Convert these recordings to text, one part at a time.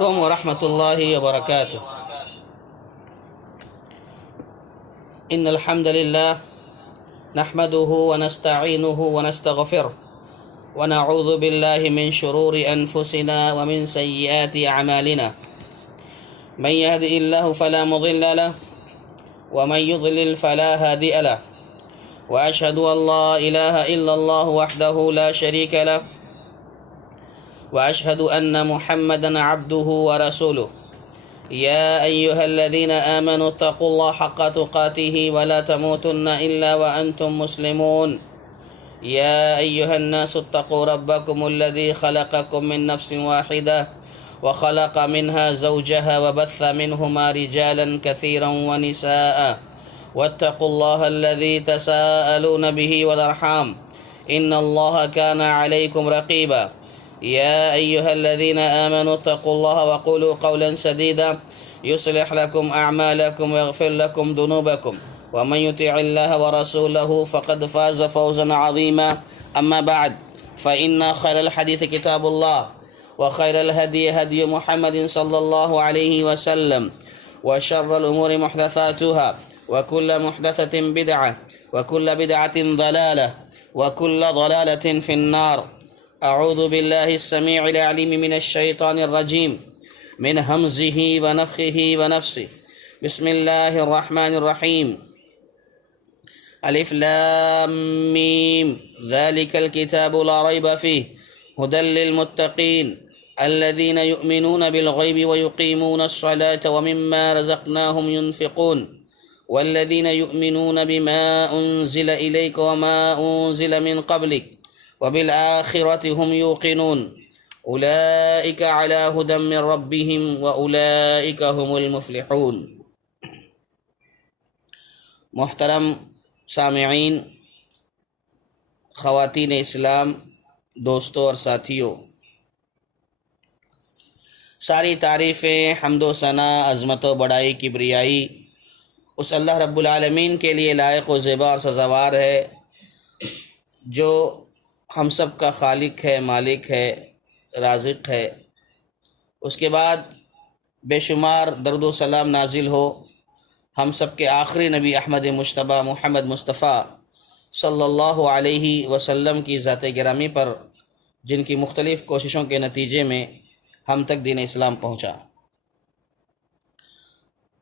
علیکم ورحمۃ اللہ وبرکاتہ۔ ان الحمد للہ نحمده ونستعینه ونستغفره ونعوذ باللہ من شرور انفسنا ومن سیئات اعمالنا من يهده الله فلا مضل له ومن يضلل فلا هادي له واشهد ان لا اله الا الله وحده لا شريك له واشهد ان محمدا عبده ورسوله يا ايها الذين امنوا اتقوا الله حق تقاته ولا تموتن الا وانتم مسلمون يا ايها الناس اتقوا ربكم الذي خلقكم من نفس واحده وخلق منها زوجها وبث منهما رجالا كثيرا ونساء واتقوا الله الذي تساءلون به والارحام ان الله كان عليكم رقيبا يا أيها الذين آمنوا اتقوا الله وقولوا قولا سديدا يصلح لكم أعمالكم ويغفر لكم ذنوبكم ومن يطع الله ورسوله فقد فاز فوزا عظيما أما بعد فإن خير الحديث كتاب الله وخير الهدي هدي محمد صلى الله عليه وسلم وشر الأمور محدثاتها وكل محدثة بدعة وكل بدعة ضلالة وكل ضلالة في النار اعوذ باللہ السمیع العلیم من الشیطان الرجیم من ہمزہ ونفخہ ونفثہ بسم اللہ الرحمن الرحیم الف لام میم ذلک الکتاب لا ریب فیہ ھدی للمتقین الذین یؤمنون بالغیب ویقیمون الصلاة ومما رزقناہم ينفقون والذین یؤمنون بما انزل الیک وما انزل من قبلک وبالآخرة هم يوقنون أولئك على هدى من ربهم وأولئك هم المفلحون۔ محترم سامعین، خواتین اسلام، دوستوں اور ساتھیوں، ساری تعریفیں، حمد و ثنا، عظمت و بڑائی، کبریائی اس اللہ رب العالمین کے لیے لائق و زیبا اور سزاوار ہے جو ہم سب کا خالق ہے، مالک ہے، رازق ہے۔ اس کے بعد بے شمار درود و سلام نازل ہو ہم سب کے آخری نبی احمد مجتبیٰ محمد مصطفیٰ صلی اللہ علیہ وسلم کی ذات گرامی پر، جن کی مختلف کوششوں کے نتیجے میں ہم تک دین اسلام پہنچا۔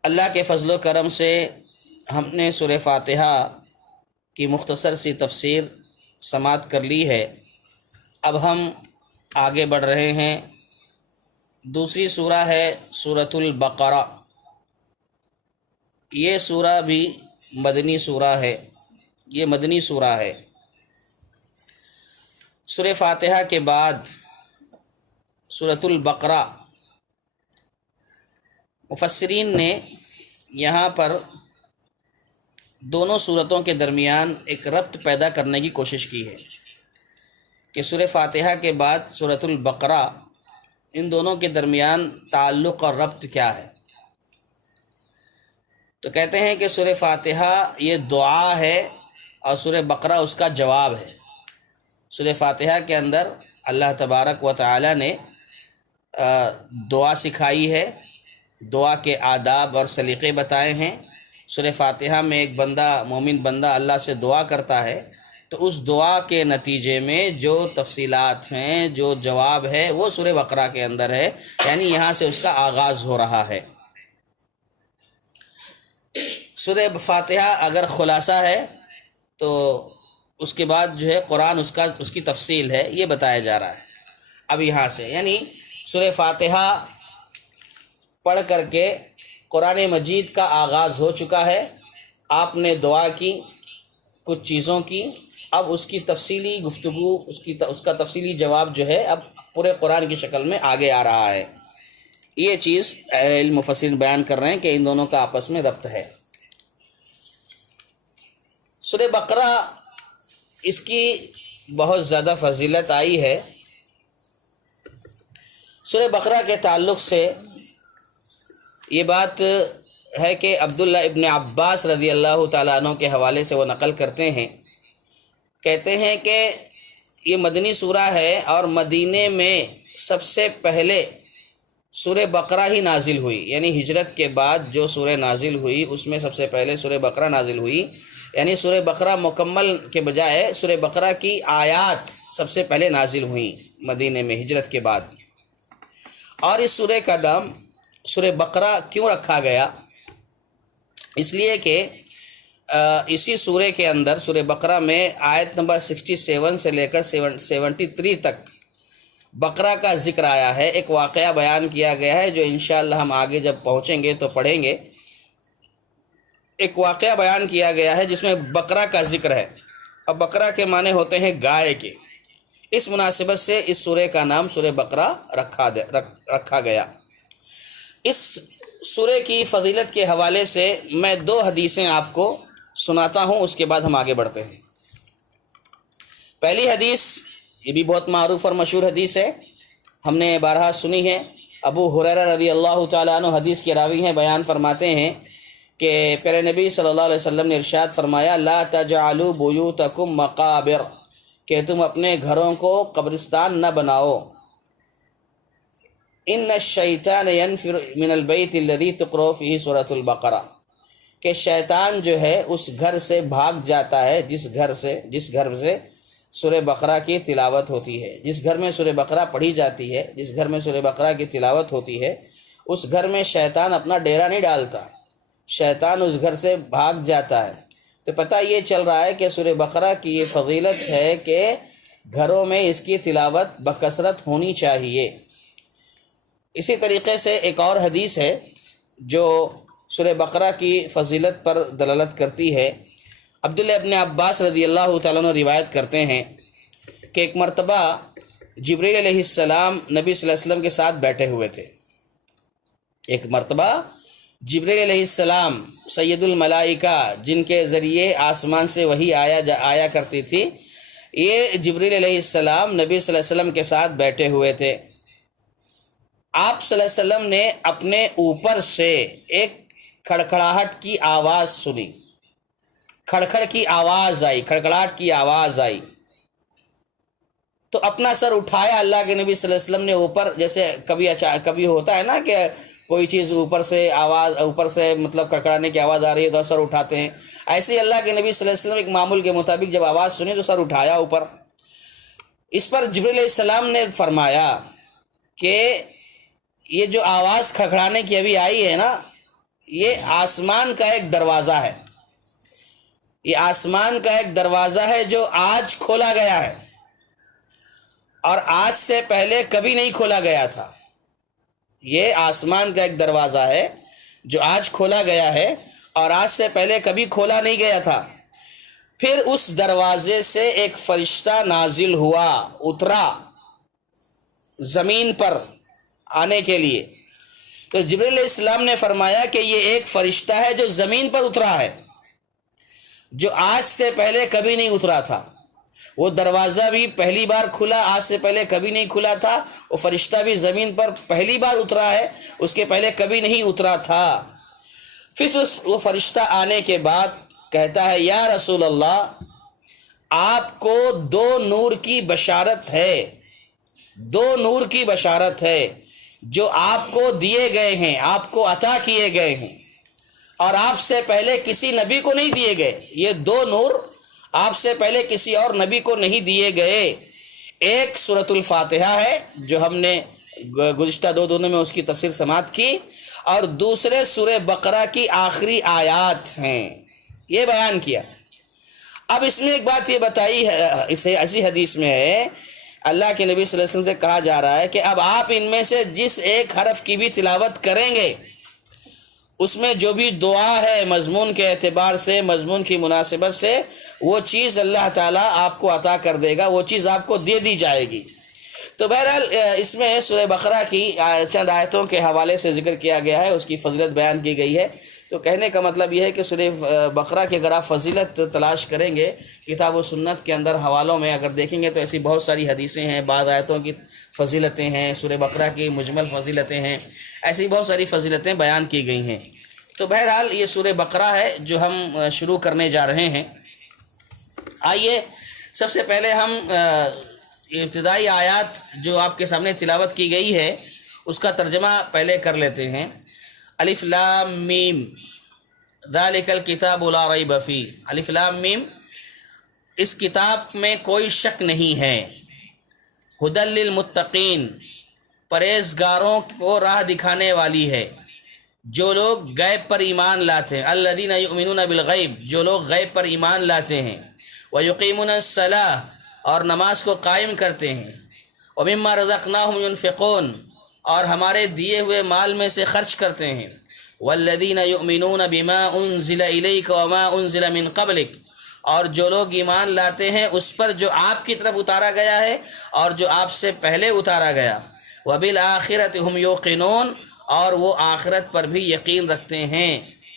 اللہ کے فضل و کرم سے ہم نے سورہ فاتحہ کی مختصر سی تفسیر سماعت کر لی ہے۔ اب ہم آگے بڑھ رہے ہیں۔ دوسری سورہ ہے سورۃ البقرہ۔ یہ سورہ بھی مدنی سورہ ہے، یہ مدنی سورہ ہے۔ سورہ فاتحہ کے بعد سورۃ البقرہ، مفسرین نے یہاں پر دونوں صورتوں کے درمیان ایک ربط پیدا کرنے کی کوشش کی ہے کہ سورہ فاتحہ کے بعد سورۃ البقرہ، ان دونوں کے درمیان تعلق اور ربط کیا ہے۔ تو کہتے ہیں کہ سورہ فاتحہ یہ دعا ہے اور سورہ بقرہ اس کا جواب ہے۔ سورہ فاتحہ کے اندر اللہ تبارک و تعالی نے دعا سکھائی ہے، دعا کے آداب اور سلیقے بتائے ہیں۔ سورہ فاتحہ میں ایک بندہ، مومن بندہ اللہ سے دعا کرتا ہے تو اس دعا کے نتیجے میں جو تفصیلات ہیں، جو جواب ہے، وہ سورہ بقرہ کے اندر ہے، یعنی یہاں سے اس کا آغاز ہو رہا ہے۔ سورہ فاتحہ اگر خلاصہ ہے تو اس کے بعد جو ہے قرآن اس کی تفصیل ہے، یہ بتایا جا رہا ہے اب یہاں سے، یعنی سورہ فاتحہ پڑھ کر کے قرآن مجید کا آغاز ہو چکا ہے۔ آپ نے دعا کی کچھ چیزوں کی، اب اس کی تفصیلی گفتگو، اس کا تفصیلی جواب جو ہے اب پورے قرآن کی شکل میں آگے آ رہا ہے۔ یہ چیز علم مفسرین بیان کر رہے ہیں کہ ان دونوں کا آپس میں ربط ہے۔ سورہ بقرہ، اس کی بہت زیادہ فضیلت آئی ہے۔ سورہ بقرہ کے تعلق سے یہ بات ہے کہ عبداللہ ابن عباس رضی اللہ تعالیٰ عنہ کے حوالے سے وہ نقل کرتے ہیں، کہتے ہیں کہ یہ مدنی سورہ ہے اور مدینے میں سب سے پہلے سورہ بقرہ ہی نازل ہوئی، یعنی ہجرت کے بعد جو سورہ نازل ہوئی اس میں سب سے پہلے سورہ بقرہ نازل ہوئی، یعنی سورہ بقرہ مکمل کے بجائے سورہ بقرہ کی آیات سب سے پہلے نازل ہوئیں مدینے میں ہجرت کے بعد۔ اور اس سورہ کا نام سورہ بقرہ کیوں رکھا گیا؟ اس لیے کہ اسی سورہ کے اندر سورہ بقرہ میں آیت نمبر 67 سے لے کر 73 تک بقرہ کا ذکر آیا ہے، ایک واقعہ بیان کیا گیا ہے جو انشاءاللہ ہم آگے جب پہنچیں گے تو پڑھیں گے۔ ایک واقعہ بیان کیا گیا ہے جس میں بقرہ کا ذکر ہے، اور بقرہ کے معنی ہوتے ہیں گائے کے۔ اس مناسبت سے اس سورہ کا نام سورہ بقرہ رکھا گیا۔ اس سورہ کی فضیلت کے حوالے سے میں 2 حدیثیں آپ کو سناتا ہوں، اس کے بعد ہم آگے بڑھتے ہیں۔ پہلی حدیث، یہ بھی بہت معروف اور مشہور حدیث ہے، ہم نے بارہا سنی ہے۔ ابو ہریرہ رضی اللہ تعالیٰ عنہ حدیث کے راوی ہیں، بیان فرماتے ہیں کہ پیارے نبی صلی اللہ علیہ وسلم نے ارشاد فرمایا، لا تجعلوا بیوتکم مقابر، کہ تم اپنے گھروں کو قبرستان نہ بناؤ۔ ان الشیطان ینفر من البیت الذی تقرأ فیہ سورۃ البقرہ، کہ شیطان جو ہے اس گھر سے بھاگ جاتا ہے جس گھر سے سورہ بقرہ کی تلاوت ہوتی ہے، جس گھر میں سورہ بقرہ پڑھی جاتی ہے، جس گھر میں سورہ بقرہ کی تلاوت ہوتی ہے، اس گھر میں شیطان اپنا ڈیرا نہیں ڈالتا، شیطان اس گھر سے بھاگ جاتا ہے۔ تو پتہ یہ چل رہا ہے کہ سورہ بقرہ کی یہ فضیلت ہے کہ گھروں میں اس کی تلاوت بکثرت ہونی چاہیے۔ اسی طریقے سے ایک اور حدیث ہے جو سورہ بقرہ کی فضیلت پر دلالت کرتی ہے۔ عبداللہ ابن عباس رضی اللہ تعالیٰ عنہ روایت کرتے ہیں کہ ایک مرتبہ جبریل علیہ السلام نبی صلی اللہ علیہ وسلم کے ساتھ بیٹھے ہوئے تھے۔ ایک مرتبہ جبریل علیہ السلام سید الملائکہ، جن کے ذریعے آسمان سے وحی آیا کرتی تھی، یہ جبریل علیہ السلام نبی صلی اللہ علیہ وسلم کے ساتھ بیٹھے ہوئے تھے۔ آپ صلی اللہ علیہ وسلم نے اپنے اوپر سے ایک کھڑکھڑاہٹ کی آواز سنی، کھڑکھڑاہٹ کی آواز آئی تو اپنا سر اٹھایا۔ اللہ کے نبی صلی اللہ علیہ وسلم نے اوپر، جیسے کبھی ہوتا ہے نا کہ کوئی چیز اوپر سے مطلب کھڑکھڑانے کی آواز آ رہی ہے تو سر اٹھاتے ہیں، ایسے ہی اللہ کے نبی صلی اللہ علیہ وسلم ایک معمول کے مطابق جب آواز سنی تو سر اٹھایا اوپر۔ اس پر جبریل علیہ السلام نے فرمایا کہ یہ جو آواز کھڑکھڑانے کی ابھی آئی ہے نا، یہ آسمان کا ایک دروازہ ہے، یہ آسمان کا ایک دروازہ ہے جو آج کھولا گیا ہے، اور آج سے پہلے کبھی نہیں کھولا گیا تھا۔ یہ آسمان کا ایک دروازہ ہے جو آج کھولا گیا ہے اور آج سے پہلے کبھی کھولا نہیں گیا تھا۔ پھر اس دروازے سے ایک فرشتہ نازل ہوا، اترا زمین پر آنے کے لیے۔ تو جبریل علیہ السلام نے فرمایا کہ یہ ایک فرشتہ ہے جو زمین پر اترا ہے، جو آج سے پہلے کبھی نہیں اترا تھا۔ وہ دروازہ بھی پہلی بار کھلا، آج سے پہلے کبھی نہیں کھلا تھا۔ وہ فرشتہ بھی زمین پر پہلی بار اترا ہے، اس کے پہلے کبھی نہیں اترا تھا۔ پھر وہ فرشتہ آنے کے بعد کہتا ہے، یا رسول اللہ، آپ کو 2 نور کی بشارت ہے، 2 نور کی بشارت ہے جو آپ کو دیے گئے ہیں، آپ کو عطا کیے گئے ہیں، اور آپ سے پہلے کسی نبی کو نہیں دیے گئے۔ یہ 2 نور آپ سے پہلے کسی اور نبی کو نہیں دیے گئے۔ ایک سورۃ الفاتحہ ہے جو ہم نے گزشتہ 2 دنوں میں اس کی تفسیر سماعت کی، اور دوسرے سورہ بقرہ کی آخری آیات ہیں، یہ بیان کیا۔ اب اس میں ایک بات یہ بتائی ہے، اسی حدیث میں ہے، اللہ کے نبی صلی اللہ علیہ وسلم سے کہا جا رہا ہے کہ اب آپ ان میں سے جس ایک حرف کی بھی تلاوت کریں گے، اس میں جو بھی دعا ہے مضمون کے اعتبار سے، مضمون کی مناسبت سے، وہ چیز اللہ تعالیٰ آپ کو عطا کر دے گا، وہ چیز آپ کو دے دی جائے گی۔ تو بہرحال اس میں سورہ بقرہ کی چند آیتوں کے حوالے سے ذکر کیا گیا ہے، اس کی فضیلت بیان کی گئی ہے۔ تو کہنے کا مطلب یہ ہے کہ سورہ بقرہ کی اگر آپ فضیلت تلاش کریں گے کتاب و سنت کے اندر حوالوں میں اگر دیکھیں گے تو ایسی بہت ساری حدیثیں ہیں، بعض آیتوں کی فضیلتیں ہیں، سورہ بقرہ کی مجمل فضیلتیں ہیں، ایسی بہت ساری فضیلتیں بیان کی گئی ہیں۔ تو بہرحال یہ سورہ بقرہ ہے جو ہم شروع کرنے جا رہے ہیں۔ آئیے سب سے پہلے ہم ابتدائی آیات جو آپ کے سامنے تلاوت کی گئی ہے اس کا ترجمہ پہلے کر لیتے ہیں۔ الف لام میم ذالک الکتاب لا ریب فیہ، الف لام میم، اس کتاب میں کوئی شک نہیں ہے، ھدی للمتقین، پرہیزگاروں کو راہ دکھانے والی ہے، جو لوگ غیب پر ایمان لاتے ہیں، الذین یؤمنون بالغیب، جو لوگ غیب پر ایمان لاتے ہیں، ویقیمون الصلاۃ، اور نماز کو قائم کرتے ہیں، ومما رزقناہم ینفقون، اور ہمارے دیے ہوئے مال میں سے خرچ کرتے ہیں، والذین یؤمنون بما انزل الیک وما انزل من قبلک، اور جو لوگ ایمان لاتے ہیں اس پر جو آپ کی طرف اتارا گیا ہے اور جو آپ سے پہلے اتارا گیا، وبالآخرۃ ہم یوقنون، اور وہ آخرت پر بھی یقین رکھتے ہیں،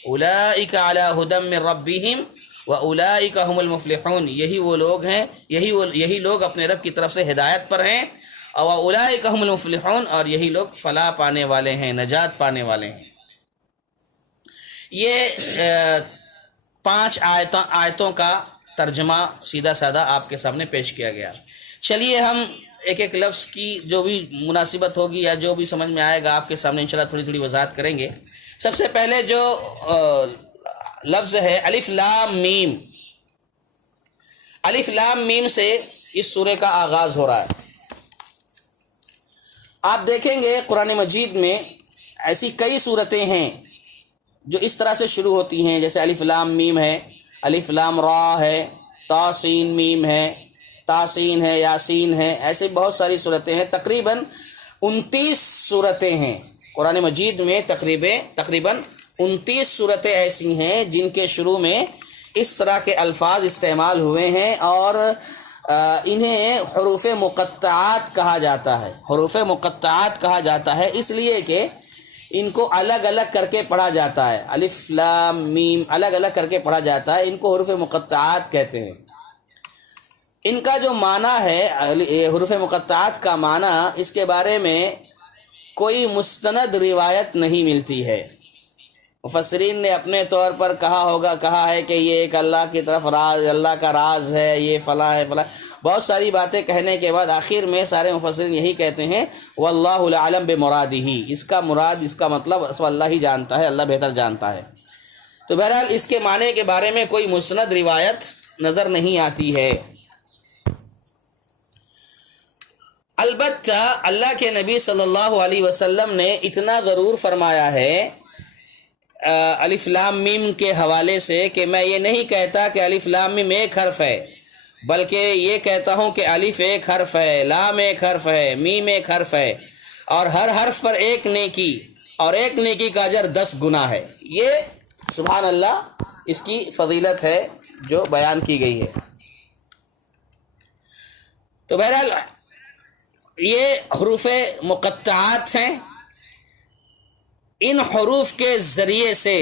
اولئک علی ھدی من ربہم واولئک هم المفلحون، یہی وہ لوگ ہیں، یہی لوگ اپنے رب کی طرف سے ہدایت پر ہیں، اور اولئک هم المفلحون، اور یہی لوگ فلاح پانے والے ہیں، نجات پانے والے ہیں۔ یہ 5 آیتوں کا ترجمہ سیدھا سادہ آپ کے سامنے پیش کیا گیا۔ چلیے ہم ایک ایک لفظ کی جو بھی مناسبت ہوگی یا جو بھی سمجھ میں آئے گا آپ کے سامنے انشاءاللہ تھوڑی تھوڑی وضاحت کریں گے۔ سب سے پہلے جو لفظ ہے الف لام میم، الف لام میم سے اس سورہ کا آغاز ہو رہا ہے۔ آپ دیکھیں گے قرآن مجید میں ایسی کئی صورتیں ہیں جو اس طرح سے شروع ہوتی ہیں، جیسے الف لام میم ہے، الف لام را ہے، تا سین میم ہے، تاسین ہے، یاسین ہے، ایسے بہت ساری صورتیں ہیں۔ تقریباً 29 صورتیں ہیں قرآن مجید میں، تقریباً 29 صورتیں ایسی ہیں جن کے شروع میں اس طرح کے الفاظ استعمال ہوئے ہیں، اور انہیں حروف مقطعات کہا جاتا ہے۔ حروف مقطعات کہا جاتا ہے اس لیے کہ ان کو الگ الگ کر کے پڑھا جاتا ہے، الف لام میم الگ الگ کر کے پڑھا جاتا ہے، ان کو حروف مقطعات کہتے ہیں۔ ان کا جو معنی ہے، حروف مقطعات کا معنی، اس کے بارے میں کوئی مستند روایت نہیں ملتی ہے۔ مفسرین نے اپنے طور پر کہا ہے کہ یہ ایک اللہ کی طرف راز، اللہ کا راز ہے، یہ فلاں ہے فلاں، بہت ساری باتیں کہنے کے بعد آخر میں سارے مفسرین یہی کہتے ہیں واللہ اعلم بمرادہ، اس کا مراد، اس کا مطلب اللہ ہی جانتا ہے، اللہ بہتر جانتا ہے۔ تو بہرحال اس کے معنی کے بارے میں کوئی مستند روایت نظر نہیں آتی ہے۔ البتہ اللہ کے نبی صلی اللہ علیہ وسلم نے اتنا ضرور فرمایا ہے الف لام میم کے حوالے سے کہ میں یہ نہیں کہتا کہ الف لام میم ایک حرف ہے، بلکہ یہ کہتا ہوں کہ الف ایک حرف ہے، لام ایک حرف ہے، میم ایک حرف ہے، اور ہر حرف پر ایک نیکی، اور ایک نیکی کا اجر 10 گنا ہے۔ یہ سبحان اللہ اس کی فضیلت ہے جو بیان کی گئی ہے۔ تو بہرحال یہ حروف مقطعات ہیں، ان حروف کے ذریعے سے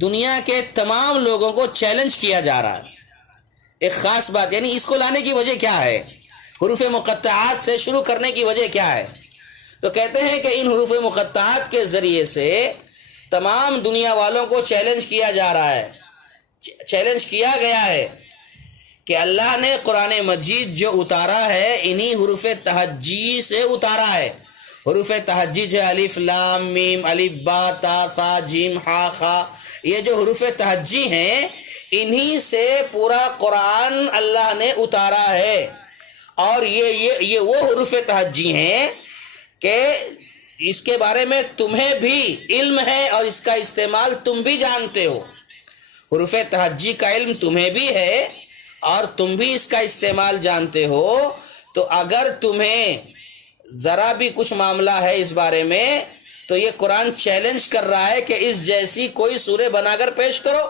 دنیا کے تمام لوگوں کو چیلنج کیا جا رہا ہے۔ ایک خاص بات، یعنی اس کو لانے کی وجہ کیا ہے، حروف مقطعات سے شروع کرنے کی وجہ کیا ہے؟ تو کہتے ہیں کہ ان حروف مقطعات کے ذریعے سے تمام دنیا والوں کو چیلنج کیا جا رہا ہے، چیلنج کیا گیا ہے کہ اللہ نے قرآن مجید جو اتارا ہے انہی حروف تہجی سے اتارا ہے۔ حروف تہجی جو الف لام میم الف با تا ثا جیم ہا خا، یہ جو حروف تہجی ہیں انہی سے پورا قرآن اللہ نے اتارا ہے، اور یہ وہ حروف تہجی ہیں کہ اس کے بارے میں تمہیں بھی علم ہے اور اس کا استعمال تم بھی جانتے ہو۔ حروف تہجی کا علم تمہیں بھی ہے اور تم بھی اس کا استعمال جانتے ہو، تو اگر تمہیں ذرا بھی کچھ معاملہ ہے اس بارے میں تو یہ قرآن چیلنج کر رہا ہے کہ اس جیسی کوئی سورہ بنا کر پیش کرو،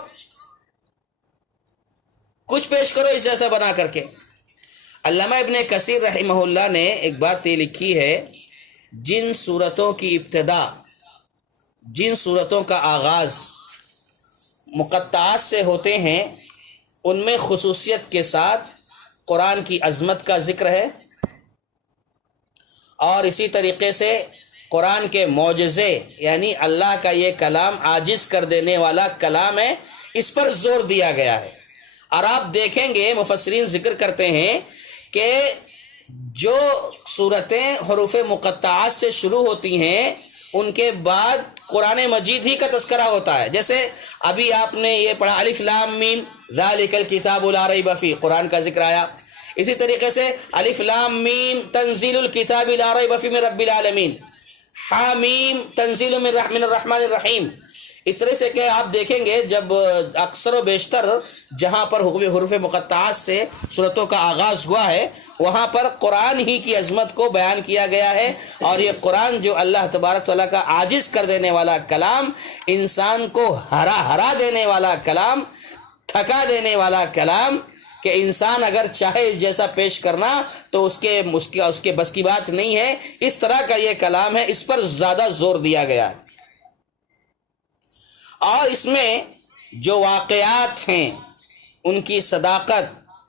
کچھ پیش کرو اس جیسا بنا کر کے۔ علامہ ابن کثیر رحمہ اللہ نے ایک بات یہ لکھی ہے، جن صورتوں کی ابتدا، جن صورتوں کا آغاز مقطعات سے ہوتے ہیں ان میں خصوصیت کے ساتھ قرآن کی عظمت کا ذکر ہے، اور اسی طریقے سے قرآن کے معجزے، یعنی اللہ کا یہ کلام عاجز کر دینے والا کلام ہے، اس پر زور دیا گیا ہے۔ اور آپ دیکھیں گے مفسرین ذکر کرتے ہیں کہ جو صورتیں حروف مقطعات سے شروع ہوتی ہیں ان کے بعد قرآن مجید ہی کا تذکرہ ہوتا ہے. جیسے ابھی آپ نے یہ پڑھا الف لام میم ذالک الکتاب لا ریب فیہ، قرآن کا ذکر آیا. اسی طریقے سے الف لام میم تنزیل الکتاب لا ریب فیہ من رب العالمین، حامیم تنزیل من الرحمن الرحیم. اس طرح سے کہ آپ دیکھیں گے جب اکثر و بیشتر جہاں پر حروف مقطعات سے صورتوں کا آغاز ہوا ہے وہاں پر قرآن ہی کی عظمت کو بیان کیا گیا ہے. اور یہ قرآن جو اللہ تبارک تعالیٰ کا عاجز کر دینے والا کلام، انسان کو ہرا دینے والا کلام، تھکا دینے والا کلام، کہ انسان اگر چاہے جیسا پیش کرنا تو اس کے بس کی بات نہیں ہے، اس طرح کا یہ کلام ہے. اس پر زیادہ زور دیا گیا ہے. اور اس میں جو واقعات ہیں ان کی صداقت،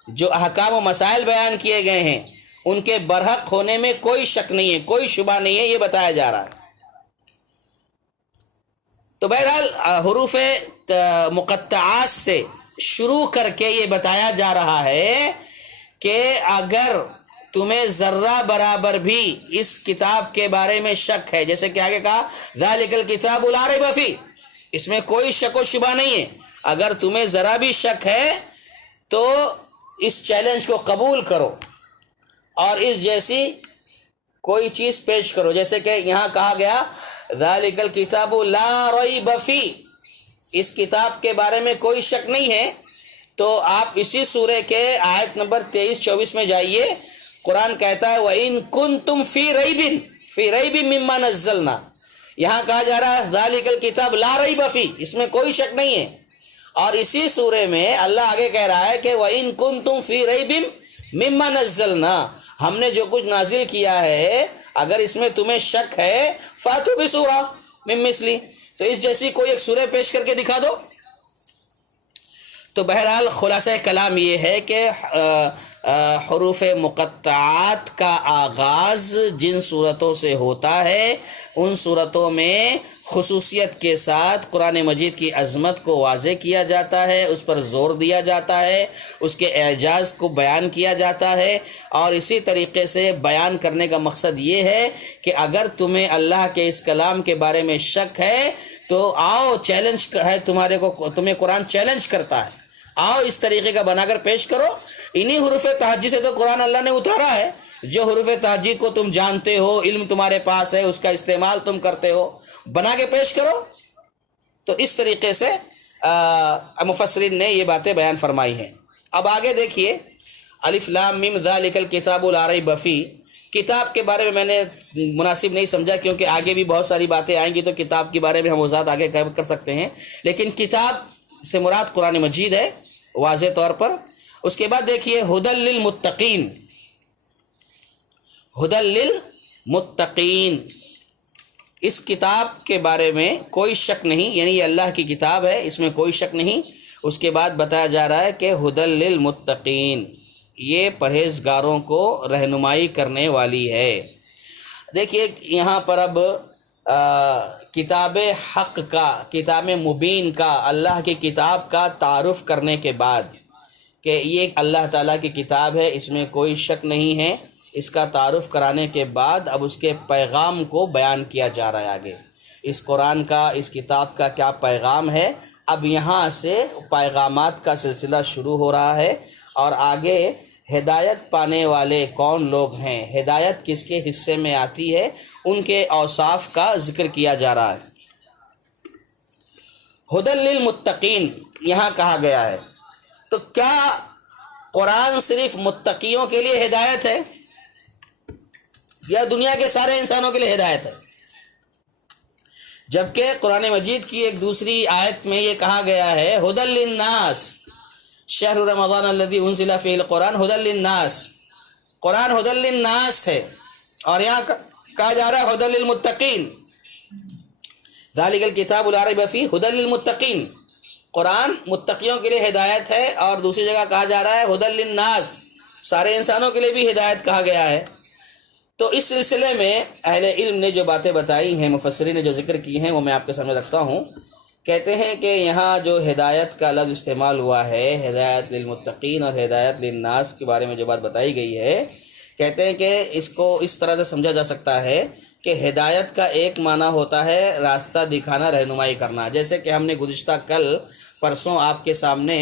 جو احکام و مسائل بیان کیے گئے ہیں ان کے برحق ہونے میں کوئی شک نہیں ہے، کوئی شبہ نہیں ہے، یہ بتایا جا رہا ہے. تو بہرحال حروف مقطعات سے شروع کر کے یہ بتایا جا رہا ہے کہ اگر تمہیں ذرہ برابر بھی اس کتاب کے بارے میں شک ہے، جیسے کہ آگے کہا ذالک الکتاب لا ریب فیہ، اس میں کوئی شک و شبہ نہیں ہے، اگر تمہیں ذرا بھی شک ہے تو اس چیلنج کو قبول کرو اور اس جیسی کوئی چیز پیش کرو. جیسے کہ یہاں کہا گیا ذالک الکتاب لا ریب فیہ، اس کتاب کے بارے میں کوئی شک نہیں ہے. تو آپ اسی سورہ کے آیت نمبر 23-24 میں جائیے، قرآن کہتا ہے وَإِن كُنتُمْ فِي رَيْبٍ مِّمَّا نَزَّلْنَا، یہاں کہا جا رہا ہے ذالک الکتاب لا ریب فیہ، اس میں کوئی شک نہیں ہے. اور اسی سورہ میں اللہ آگے کہہ رہا ہے کہ وَإِن كُنتُمْ فِي رَيْبٍ مِّمَّا نَزَّلْنَا، ہم نے جو کچھ نازل کیا ہے اگر اس میں تمہیں شک ہے فَأْتُوا بِسُورَةٍ مِّن مِّثْلِهِ، تو اس جیسی کوئی ایک سورہ پیش کر کے دکھا دو. تو بہرحال خلاصہ کلام یہ ہے کہ حروف مقطعات کا آغاز جن صورتوں سے ہوتا ہے ان صورتوں میں خصوصیت کے ساتھ قرآن مجید کی عظمت کو واضح کیا جاتا ہے، اس پر زور دیا جاتا ہے، اس کے اعجاز کو بیان کیا جاتا ہے. اور اسی طریقے سے بیان کرنے کا مقصد یہ ہے کہ اگر تمہیں اللہ کے اس کلام کے بارے میں شک ہے تو آؤ، چیلنج ہے تمہارے کو، تمہیں قرآن چیلنج کرتا ہے، آؤ اس طریقے کا بنا کر پیش کرو. انہی حروف تہجی سے تو قرآن اللہ نے اتارا ہے. جو حروف تہجی کو تم جانتے ہو، علم تمہارے پاس ہے، اس کا استعمال تم کرتے ہو، بنا کے پیش کرو. تو اس طریقے سے مفسرین نے یہ باتیں بیان فرمائی ہیں. اب آگے دیکھیے الف لام میم ذالک الکتاب لا ریب فیہ. کتاب کے بارے میں میں نے مناسب نہیں سمجھا کیونکہ آگے بھی بہت ساری باتیں آئیں گی تو کتاب کے بارے میں ہم وضاحت آگے کر سکتے ہیں، لیکن کتاب سے مراد قرآن مجید ہے واضح طور پر. اس کے بعد دیکھیے ھدی للمتقین، ھدی للمتقین، اس کتاب کے بارے میں کوئی شک نہیں، یعنی یہ اللہ کی کتاب ہے، اس میں کوئی شک نہیں. اس کے بعد بتایا جا رہا ہے کہ ھدی للمتقین، یہ پرہیزگاروں کو رہنمائی کرنے والی ہے. دیکھیے یہاں پر اب کتاب حق کا، کتاب مبین کا، اللہ کی کتاب کا تعارف کرنے کے بعد کہ یہ اللہ تعالیٰ کی کتاب ہے، اس میں کوئی شک نہیں ہے، اس کا تعارف کرانے کے بعد اب اس کے پیغام کو بیان کیا جا رہا ہے. آگے اس قرآن کا، اس کتاب کا کیا پیغام ہے، اب یہاں سے پیغامات کا سلسلہ شروع ہو رہا ہے. اور آگے ہدایت پانے والے کون لوگ ہیں، ہدایت کس کے حصے میں آتی ہے، ان کے اوصاف کا ذکر کیا جا رہا ہے. ھدی للمتقین یہاں کہا گیا ہے، تو کیا قرآن صرف متقیوں کے لیے ہدایت ہے یا دنیا کے سارے انسانوں کے لیے ہدایت ہے؟ جبکہ قرآن مجید کی ایک دوسری آیت میں یہ کہا گیا ہے ھدی للناس شہر رمضان الذی انزل فیہ القرآن ھدی للناس، قرآن ھدی للناس ہے. اور یہاں کہا جا رہا ہے ھدی للمتقین، ذالک الکتاب لا ریب فیہ ھدی للمتقین، قرآن متقیوں کے لیے ہدایت ہے. اور دوسری جگہ کہا جا رہا ہے ھدی للناس، سارے انسانوں کے لیے بھی ہدایت کہا گیا ہے. تو اس سلسلے میں اہل علم نے جو باتیں بتائی ہیں، مفسرین نے جو ذکر کی ہیں، وہ میں آپ کے سامنے رکھتا ہوں. کہتے ہیں کہ یہاں جو ہدایت کا لفظ استعمال ہوا ہے، ہدایت للمتقین اور ہدایت للناس کے بارے میں جو بات بتائی گئی ہے کہتے ہیں کہ اس کو اس طرح سے سمجھا جا سکتا ہے کہ ہدایت کا ایک معنی ہوتا ہے راستہ دکھانا، رہنمائی کرنا. جیسے کہ ہم نے گزشتہ پرسوں آپ کے سامنے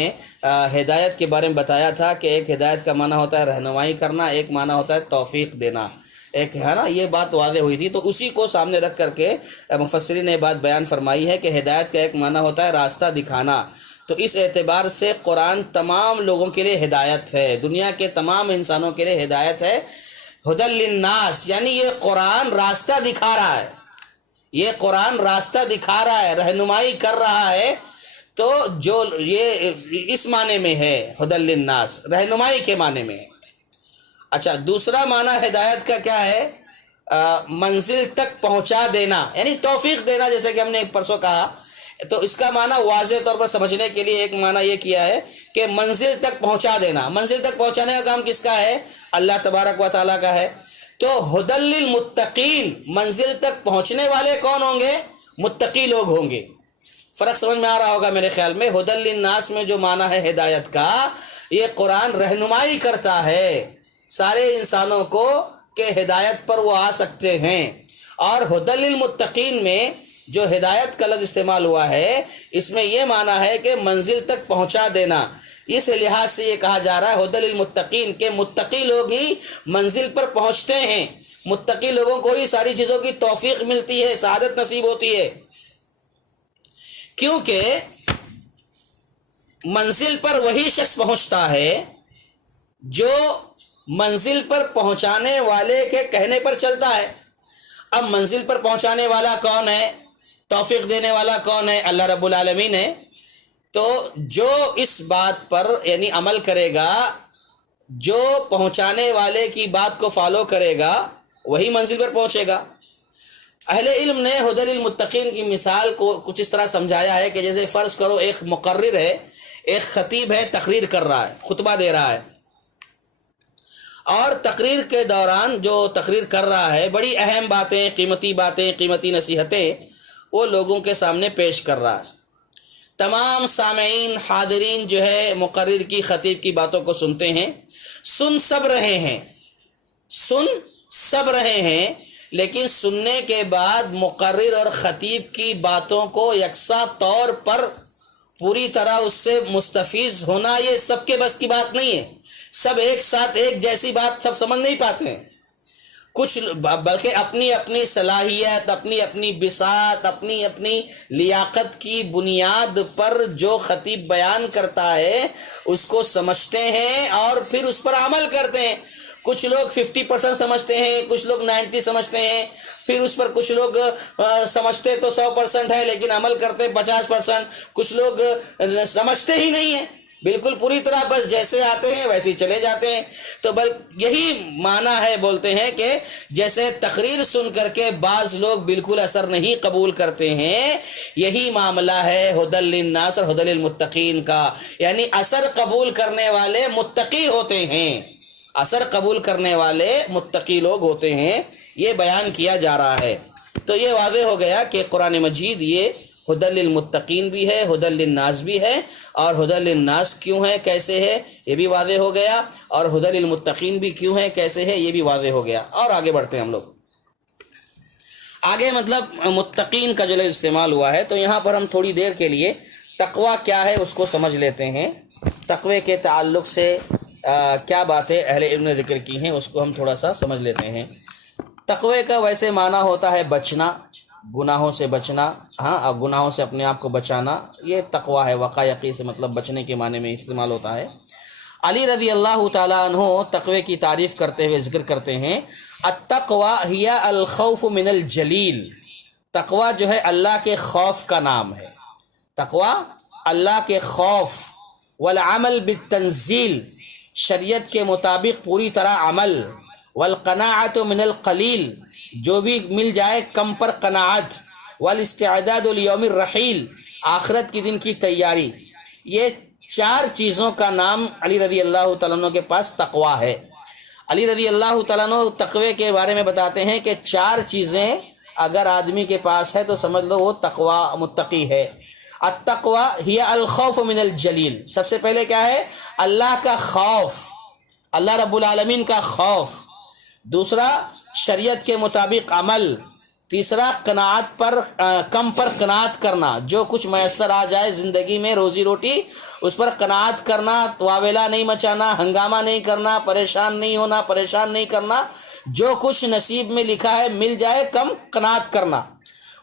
ہدایت کے بارے میں بتایا تھا کہ ایک ہدایت کا معنی ہوتا ہے رہنمائی کرنا، ایک معنی ہوتا ہے توفیق دینا، ایک ہے نا، یہ بات واضح ہوئی تھی. تو اسی کو سامنے رکھ کر کے مفسرین نے بات بیان فرمائی ہے کہ ہدایت کا ایک معنی ہوتا ہے راستہ دکھانا. تو اس اعتبار سے قرآن تمام لوگوں کے لیے ہدایت ہے، دنیا کے تمام انسانوں کے لیے ہدایت ہے. ہدی للناس یعنی یہ قرآن راستہ دکھا رہا ہے، یہ قرآن راستہ دکھا رہا ہے، رہنمائی کر رہا ہے. تو جو یہ اس معنی میں ہے ہدی للناس، رہنمائی کے معنی میں ہے. اچھا، دوسرا معنی ہدایت کا کیا ہے؟ منزل تک پہنچا دینا، یعنی توفیق دینا، جیسے کہ ہم نے ایک پرسوں کہا. تو اس کا معنی واضح طور پر سمجھنے کے لیے ایک معنی یہ کیا ہے کہ منزل تک پہنچا دینا. منزل تک پہنچانے کا کام کس کا ہے؟ اللہ تبارک و تعالیٰ کا ہے. تو ہدی للمتقین، منزل تک پہنچنے والے کون ہوں گے؟ متقی لوگ ہوں گے. فرق سمجھ میں آ رہا ہوگا میرے خیال میں. ہدی للناس میں جو معنی ہے ہدایت کا، یہ قرآن رہنمائی کرتا ہے سارے انسانوں کو کہ ہدایت پر وہ آ سکتے ہیں. اور ہدی للمتقین میں جو ہدایت کا لفظ استعمال ہوا ہے، اس میں یہ معنی ہے کہ منزل تک پہنچا دینا. اس لحاظ سے یہ کہا جا رہا ہے ہدی للمتقین کہ متقی لوگ ہی منزل پر پہنچتے ہیں، متقی لوگوں کو ہی ساری چیزوں کی توفیق ملتی ہے، سعادت نصیب ہوتی ہے. کیونکہ منزل پر وہی شخص پہنچتا ہے جو منزل پر پہنچانے والے کے کہنے پر چلتا ہے. اب منزل پر پہنچانے والا کون ہے؟ توفیق دینے والا کون ہے؟ اللہ رب العالمین ہے. تو جو اس بات پر یعنی عمل کرے گا، جو پہنچانے والے کی بات کو فالو کرے گا، وہی منزل پر پہنچے گا. اہل علم نے ہدی للمتقین کی مثال کو کچھ اس طرح سمجھایا ہے کہ جیسے فرض کرو ایک مقرر ہے، ایک خطیب ہے، تقریر کر رہا ہے، خطبہ دے رہا ہے، اور تقریر کے دوران جو تقریر کر رہا ہے بڑی اہم باتیں، قیمتی نصیحتیں وہ لوگوں کے سامنے پیش کر رہا ہے. تمام سامعین، حاضرین جو ہے مقرر کی، خطیب کی باتوں کو سنتے ہیں، سن سب رہے ہیں، لیکن سننے کے بعد مقرر اور خطیب کی باتوں کو یکساں طور پر پوری طرح اس سے مستفیض ہونا یہ سب کے بس کی بات نہیں ہے. سب ایک ساتھ ایک جیسی بات سب سمجھ نہیں پاتے ہیں. کچھ بلکہ اپنی اپنی صلاحیت، اپنی اپنی بساط، اپنی اپنی لیاقت کی بنیاد پر جو خطیب بیان کرتا ہے اس کو سمجھتے ہیں اور پھر اس پر عمل کرتے ہیں. کچھ لوگ 50% سمجھتے ہیں، کچھ لوگ 90 سمجھتے ہیں، پھر اس پر کچھ لوگ سمجھتے تو 100% ہے لیکن عمل کرتے 50%. کچھ لوگ سمجھتے ہی نہیں ہیں، بالکل پوری طرح بس جیسے آتے ہیں ویسے ہی چلے جاتے ہیں. تو یہی معنی ہے، بولتے ہیں کہ جیسے تقریر سن کر کے بعض لوگ بالکل اثر نہیں قبول کرتے ہیں، یہی معاملہ ہے ہدی للناس اور ہدی للمتقین کا. یعنی اثر قبول کرنے والے متقی ہوتے ہیں، اثر قبول کرنے والے متقی لوگ ہوتے ہیں، یہ بیان کیا جا رہا ہے. تو یہ واضح ہو گیا کہ قرآن مجید یہ ہدی للمتقین بھی ہے، ہدی للناس بھی ہے. اور ہدی للناس کیوں ہے، کیسے ہے، یہ بھی واضح ہو گیا. اور ہدی للمتقین بھی کیوں ہے، کیسے ہے، یہ بھی واضح ہو گیا. اور آگے بڑھتے ہیں ہم لوگ. آگے مطلب متقین کا جو لفظ استعمال ہوا ہے، تو یہاں پر ہم تھوڑی دیر کے لیے تقویٰ کیا ہے اس کو سمجھ لیتے ہیں. تقوی کے تعلق سے کیا باتیں اہل علم نے ذکر کی ہیں اس کو ہم تھوڑا سا سمجھ لیتے ہیں. تقوی کا ویسے معنی ہوتا ہے بچنا، گناہوں سے بچنا. ہاں، گناہوں سے اپنے آپ کو بچانا، یہ تقوی ہے. وقایقی سے مطلب بچنے کے معنی میں استعمال ہوتا ہے. علی رضی اللہ تعالیٰ عنہ تقوی کی تعریف کرتے ہوئے ذکر کرتے ہیں، التقوی ہی الخوف من الجلیل. تقوی جو ہے اللہ کے خوف کا نام ہے. تقوی اللہ کے خوف، والعمل بالتنزیل، شریعت کے مطابق پوری طرح عمل، والقناعت من القلیل، جو بھی مل جائے کم پر قناعت، والاستعداد لیوم الرحیل، آخرت کی دن کی تیاری. یہ 4 چیزوں کا نام علی رضی اللہ تعالیٰ عنہ کے پاس تقوی ہے. علی رضی اللہ تعالیٰ عنہ تقوی کے بارے میں بتاتے ہیں کہ 4 چیزیں اگر آدمی کے پاس ہے تو سمجھ لو وہ تقوی، متقی ہے. التقوی ہی الخوف من الجلیل. سب سے پہلے کیا ہے؟ اللہ کا خوف، اللہ رب العالمین کا خوف. دوسرا شریعت کے مطابق عمل، تیسرا قناعت پر کم پر قناعت کرنا، جو کچھ میسر آ جائے زندگی میں روزی روٹی اس پر قناعت کرنا، واویلا نہیں مچانا، ہنگامہ نہیں کرنا، پریشان نہیں ہونا، پریشان نہیں کرنا، جو کچھ نصیب میں لکھا ہے مل جائے کم قناعت کرنا،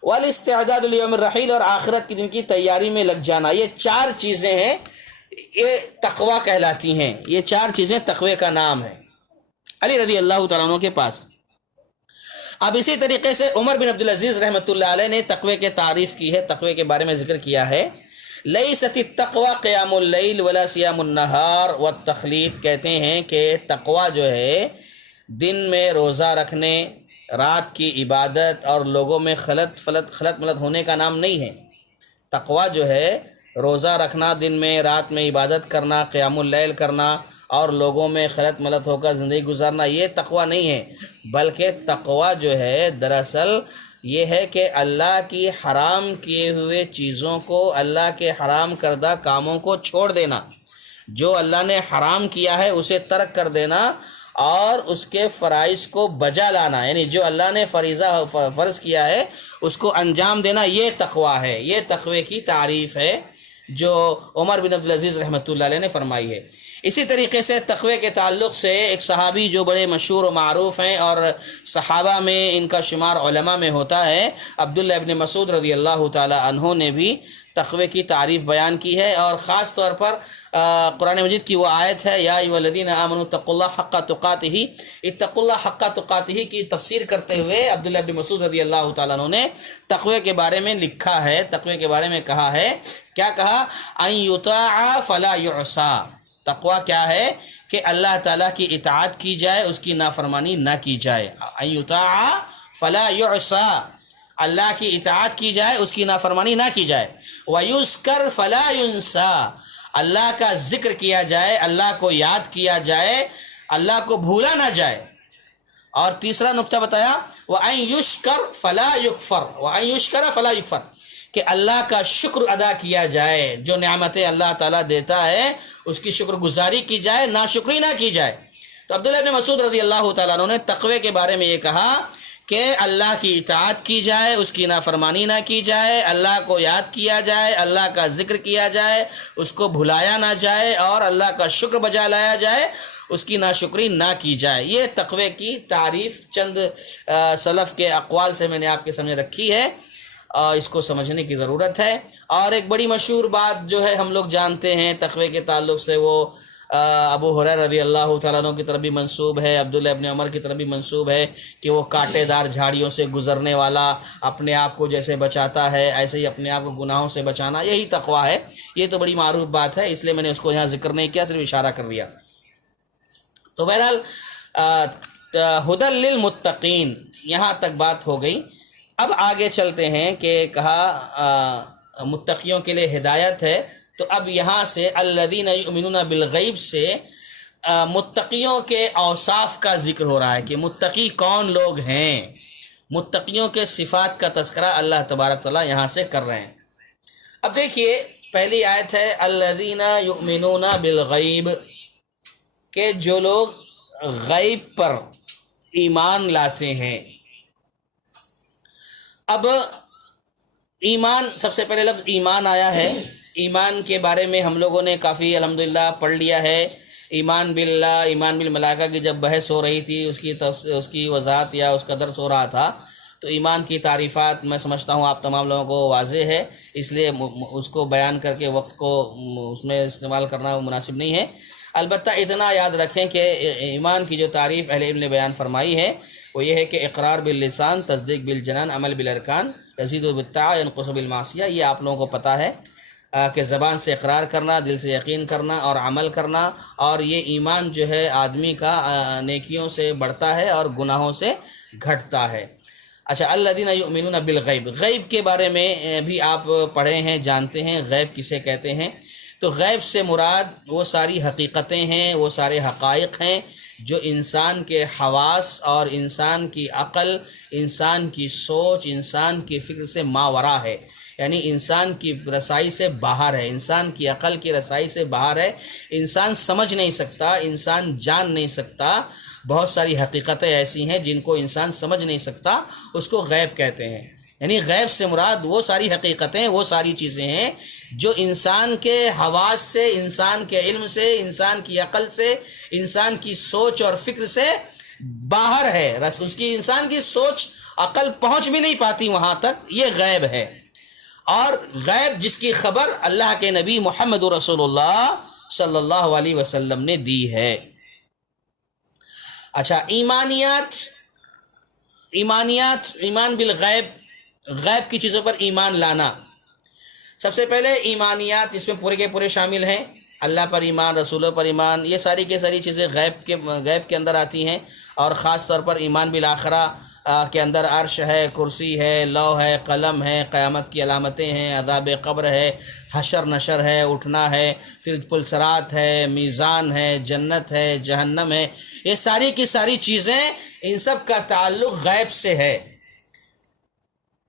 والاستعداد لیوم الرحیل، اور آخرت کے دن کی تیاری میں لگ جانا۔ یہ چار چیزیں ہیں، یہ تقویٰ کہلاتی ہیں، یہ چار چیزیں تقوی کا نام ہے علی رضی اللہ تعالیٰ عنہ کے پاس۔ اب اسی طریقے سے عمر بن عبدالعزیز رحمۃ اللہ علیہ نے تقوی کے تعریف کی ہے، تقوی کے بارے میں ذکر کیا ہے۔ لیست التقوی قیام اللیل ولا صیام النہار والتخلیط، کہتے ہیں کہ تقوی جو ہے دن میں روزہ رکھنے، رات کی عبادت اور لوگوں میں خلط ملت ہونے کا نام نہیں ہے۔ تقوی جو ہے روزہ رکھنا، دن میں رات میں عبادت کرنا، قیام اللیل کرنا اور لوگوں میں خلط ملت ہو کر زندگی گزارنا، یہ تقوی نہیں ہے، بلکہ تقوی جو ہے دراصل یہ ہے کہ اللہ کی حرام کیے ہوئے چیزوں کو، اللہ کے حرام کردہ کاموں کو چھوڑ دینا، جو اللہ نے حرام کیا ہے اسے ترک کر دینا اور اس کے فرائض کو بجا لانا، یعنی جو اللہ نے فرض کیا ہے اس کو انجام دینا، یہ تقوی ہے، یہ تقوی کی تعریف ہے جو عمر بن عبدالعزیز رحمۃ اللہ علیہ نے فرمائی ہے۔ اسی طریقے سے تقوی کے تعلق سے ایک صحابی جو بڑے مشہور و معروف ہیں اور صحابہ میں ان کا شمار علماء میں ہوتا ہے، عبداللہ ابن مسعود رضی اللہ تعالی عنہ نے بھی تقوی کی تعریف بیان کی ہے، اور خاص طور پر قرآن مجید کی وہ آیت ہے یا ایھا الذین آمنوا اتقوا اللہ حق تقاتہ، اتقوا اللہ حق تقاتہ کی تفسیر کرتے ہوئے عبداللہ ابن مسعود رضی اللہ تعالیٰ عنہ نے تقوی کے بارے میں لکھا ہے، تقوی کے بارے میں کہا ہے، کیا کہا؟ ان یطاع فلا یعصی، تقوی کیا ہے کہ اللہ تعالیٰ کی اطاعت کی جائے، اس کی نافرمانی نہ کی جائے۔ ان یطاع فلا یعصی، اللہ کی اطاعت کی جائے، اس کی نافرمانی نہ کی جائے۔ وَيُذْكَرْ فَلَا يُنْسَى، اللہ کا ذکر کیا جائے، اللہ کو یاد کیا جائے، اللہ کو بھولا نہ جائے۔ اور تیسرا نقطہ بتایا وَأَن يُشْكَرْ فَلَا يُكْفَرْ، وَأَن يُشْكَرَ فَلَا يُكْفَرْ، کہ اللہ کا شکر ادا کیا جائے، جو نعمتیں اللہ تعالیٰ دیتا ہے اس کی شکر گزاری کی جائے، ناشکری نہ کی جائے۔ تو عبداللہ بن مسعود رضی اللہ تعالیٰ عنہ نے تقوی کے بارے میں یہ کہا کہ اللہ کی اطاعت کی جائے، اس کی نافرمانی نہ کی جائے، اللہ کو یاد کیا جائے، اللہ کا ذکر کیا جائے، اس کو بھلایا نہ جائے، اور اللہ کا شکر بجا لایا جائے، اس کی ناشکری نہ کی جائے۔ یہ تقوی کی تعریف چند سلف کے اقوال سے میں نے آپ کے سامنے رکھی ہے، اس کو سمجھنے کی ضرورت ہے۔ اور ایک بڑی مشہور بات جو ہے ہم لوگ جانتے ہیں تقوی کے تعلق سے، وہ ابو ہریرہ رضی اللہ تعالیٰ عنہ کی طرف بھی منسوب ہے، عبداللہ ابن عمر کی طرف بھی منسوب ہے کہ وہ کانٹے دار جھاڑیوں سے گزرنے والا اپنے آپ کو جیسے بچاتا ہے ایسے ہی اپنے آپ کو گناہوں سے بچانا، یہی تقوی ہے۔ یہ تو بڑی معروف بات ہے، اس لیے میں نے اس کو یہاں ذکر نہیں کیا، صرف اشارہ کر دیا۔ تو بہرحال ھدی للمتقین یہاں تک بات ہو گئی۔ اب آگے چلتے ہیں کہ کہا متقیوں کے لیے ہدایت ہے، تو اب یہاں سے الذین یؤمنون بالغیب سے متقیوں کے اوصاف کا ذکر ہو رہا ہے کہ متقی کون لوگ ہیں، متقیوں کے صفات کا تذکرہ اللہ تبارک تعالیٰ یہاں سے کر رہے ہیں۔ اب دیکھیے پہلی آیت ہے الذین یؤمنون بالغیب، کہ جو لوگ غیب پر ایمان لاتے ہیں۔ اب ایمان، سب سے پہلے لفظ ایمان آیا ہے، ایمان کے بارے میں ہم لوگوں نے کافی الحمدللہ پڑھ لیا ہے۔ ایمان باللہ، ایمان بالملائکہ کی جب بحث ہو رہی تھی، اس کی وضاحت یا اس کا درس ہو رہا تھا، تو ایمان کی تعریفات میں سمجھتا ہوں آپ تمام لوگوں کو واضح ہے، اس لیے اس کو بیان کر کے وقت کو اس میں استعمال کرنا مناسب نہیں ہے۔ البتہ اتنا یاد رکھیں کہ ایمان کی جو تعریف اہل علم نے بیان فرمائی ہے وہ یہ ہے کہ اقرار باللسان، تصدیق بالجنان، عمل بالارکان، یزید بالطاعہ ینقص بالمعصیہ۔ یہ آپ لوگوں کو پتہ ہے کہ زبان سے اقرار کرنا، دل سے یقین کرنا اور عمل کرنا، اور یہ ایمان جو ہے آدمی کا نیکیوں سے بڑھتا ہے اور گناہوں سے گھٹتا ہے۔ اچھا، الذین یؤمنون بالغیب، غیب کے بارے میں بھی آپ پڑھے ہیں، جانتے ہیں غیب کسے کہتے ہیں۔ تو غیب سے مراد وہ ساری حقیقتیں ہیں، وہ سارے حقائق ہیں جو انسان کے حواس اور انسان کی عقل، انسان کی سوچ، انسان کی فکر سے ماورا ہے، یعنی انسان کی رسائی سے باہر ہے، انسان کی عقل کی رسائی سے باہر ہے، انسان سمجھ نہیں سکتا، انسان جان نہیں سکتا۔ بہت ساری حقیقتیں ایسی ہیں جن کو انسان سمجھ نہیں سکتا، اس کو غیب کہتے ہیں۔ یعنی غیب سے مراد وہ ساری حقیقتیں، وہ ساری چیزیں ہیں جو انسان کے حواس سے، انسان کے علم سے، انسان کی عقل سے، انسان کی سوچ اور فکر سے باہر ہے، اس کی انسان کی سوچ عقل پہنچ بھی نہیں پاتی وہاں تک، یہ غیب ہے۔ اور غیب جس کی خبر اللہ کے نبی محمد رسول اللہ صلی اللہ علیہ وسلم نے دی ہے۔ اچھا، ایمان بالغیب، غیب کی چیزوں پر ایمان لانا۔ سب سے پہلے ایمانیات اس میں پورے کے پورے شامل ہیں، اللہ پر ایمان، رسولوں پر ایمان، یہ ساری کی ساری چیزیں غیب کے اندر آتی ہیں۔ اور خاص طور پر ایمان بالآخرہ کے اندر عرش ہے، کرسی ہے، لوح ہے، قلم ہے، قیامت کی علامتیں ہیں، عذاب قبر ہے، حشر نشر ہے، اٹھنا ہے، پھر پل صراط ہے، میزان ہے، جنت ہے، جہنم ہے، یہ ساری کی ساری چیزیں، ان سب کا تعلق غیب سے ہے۔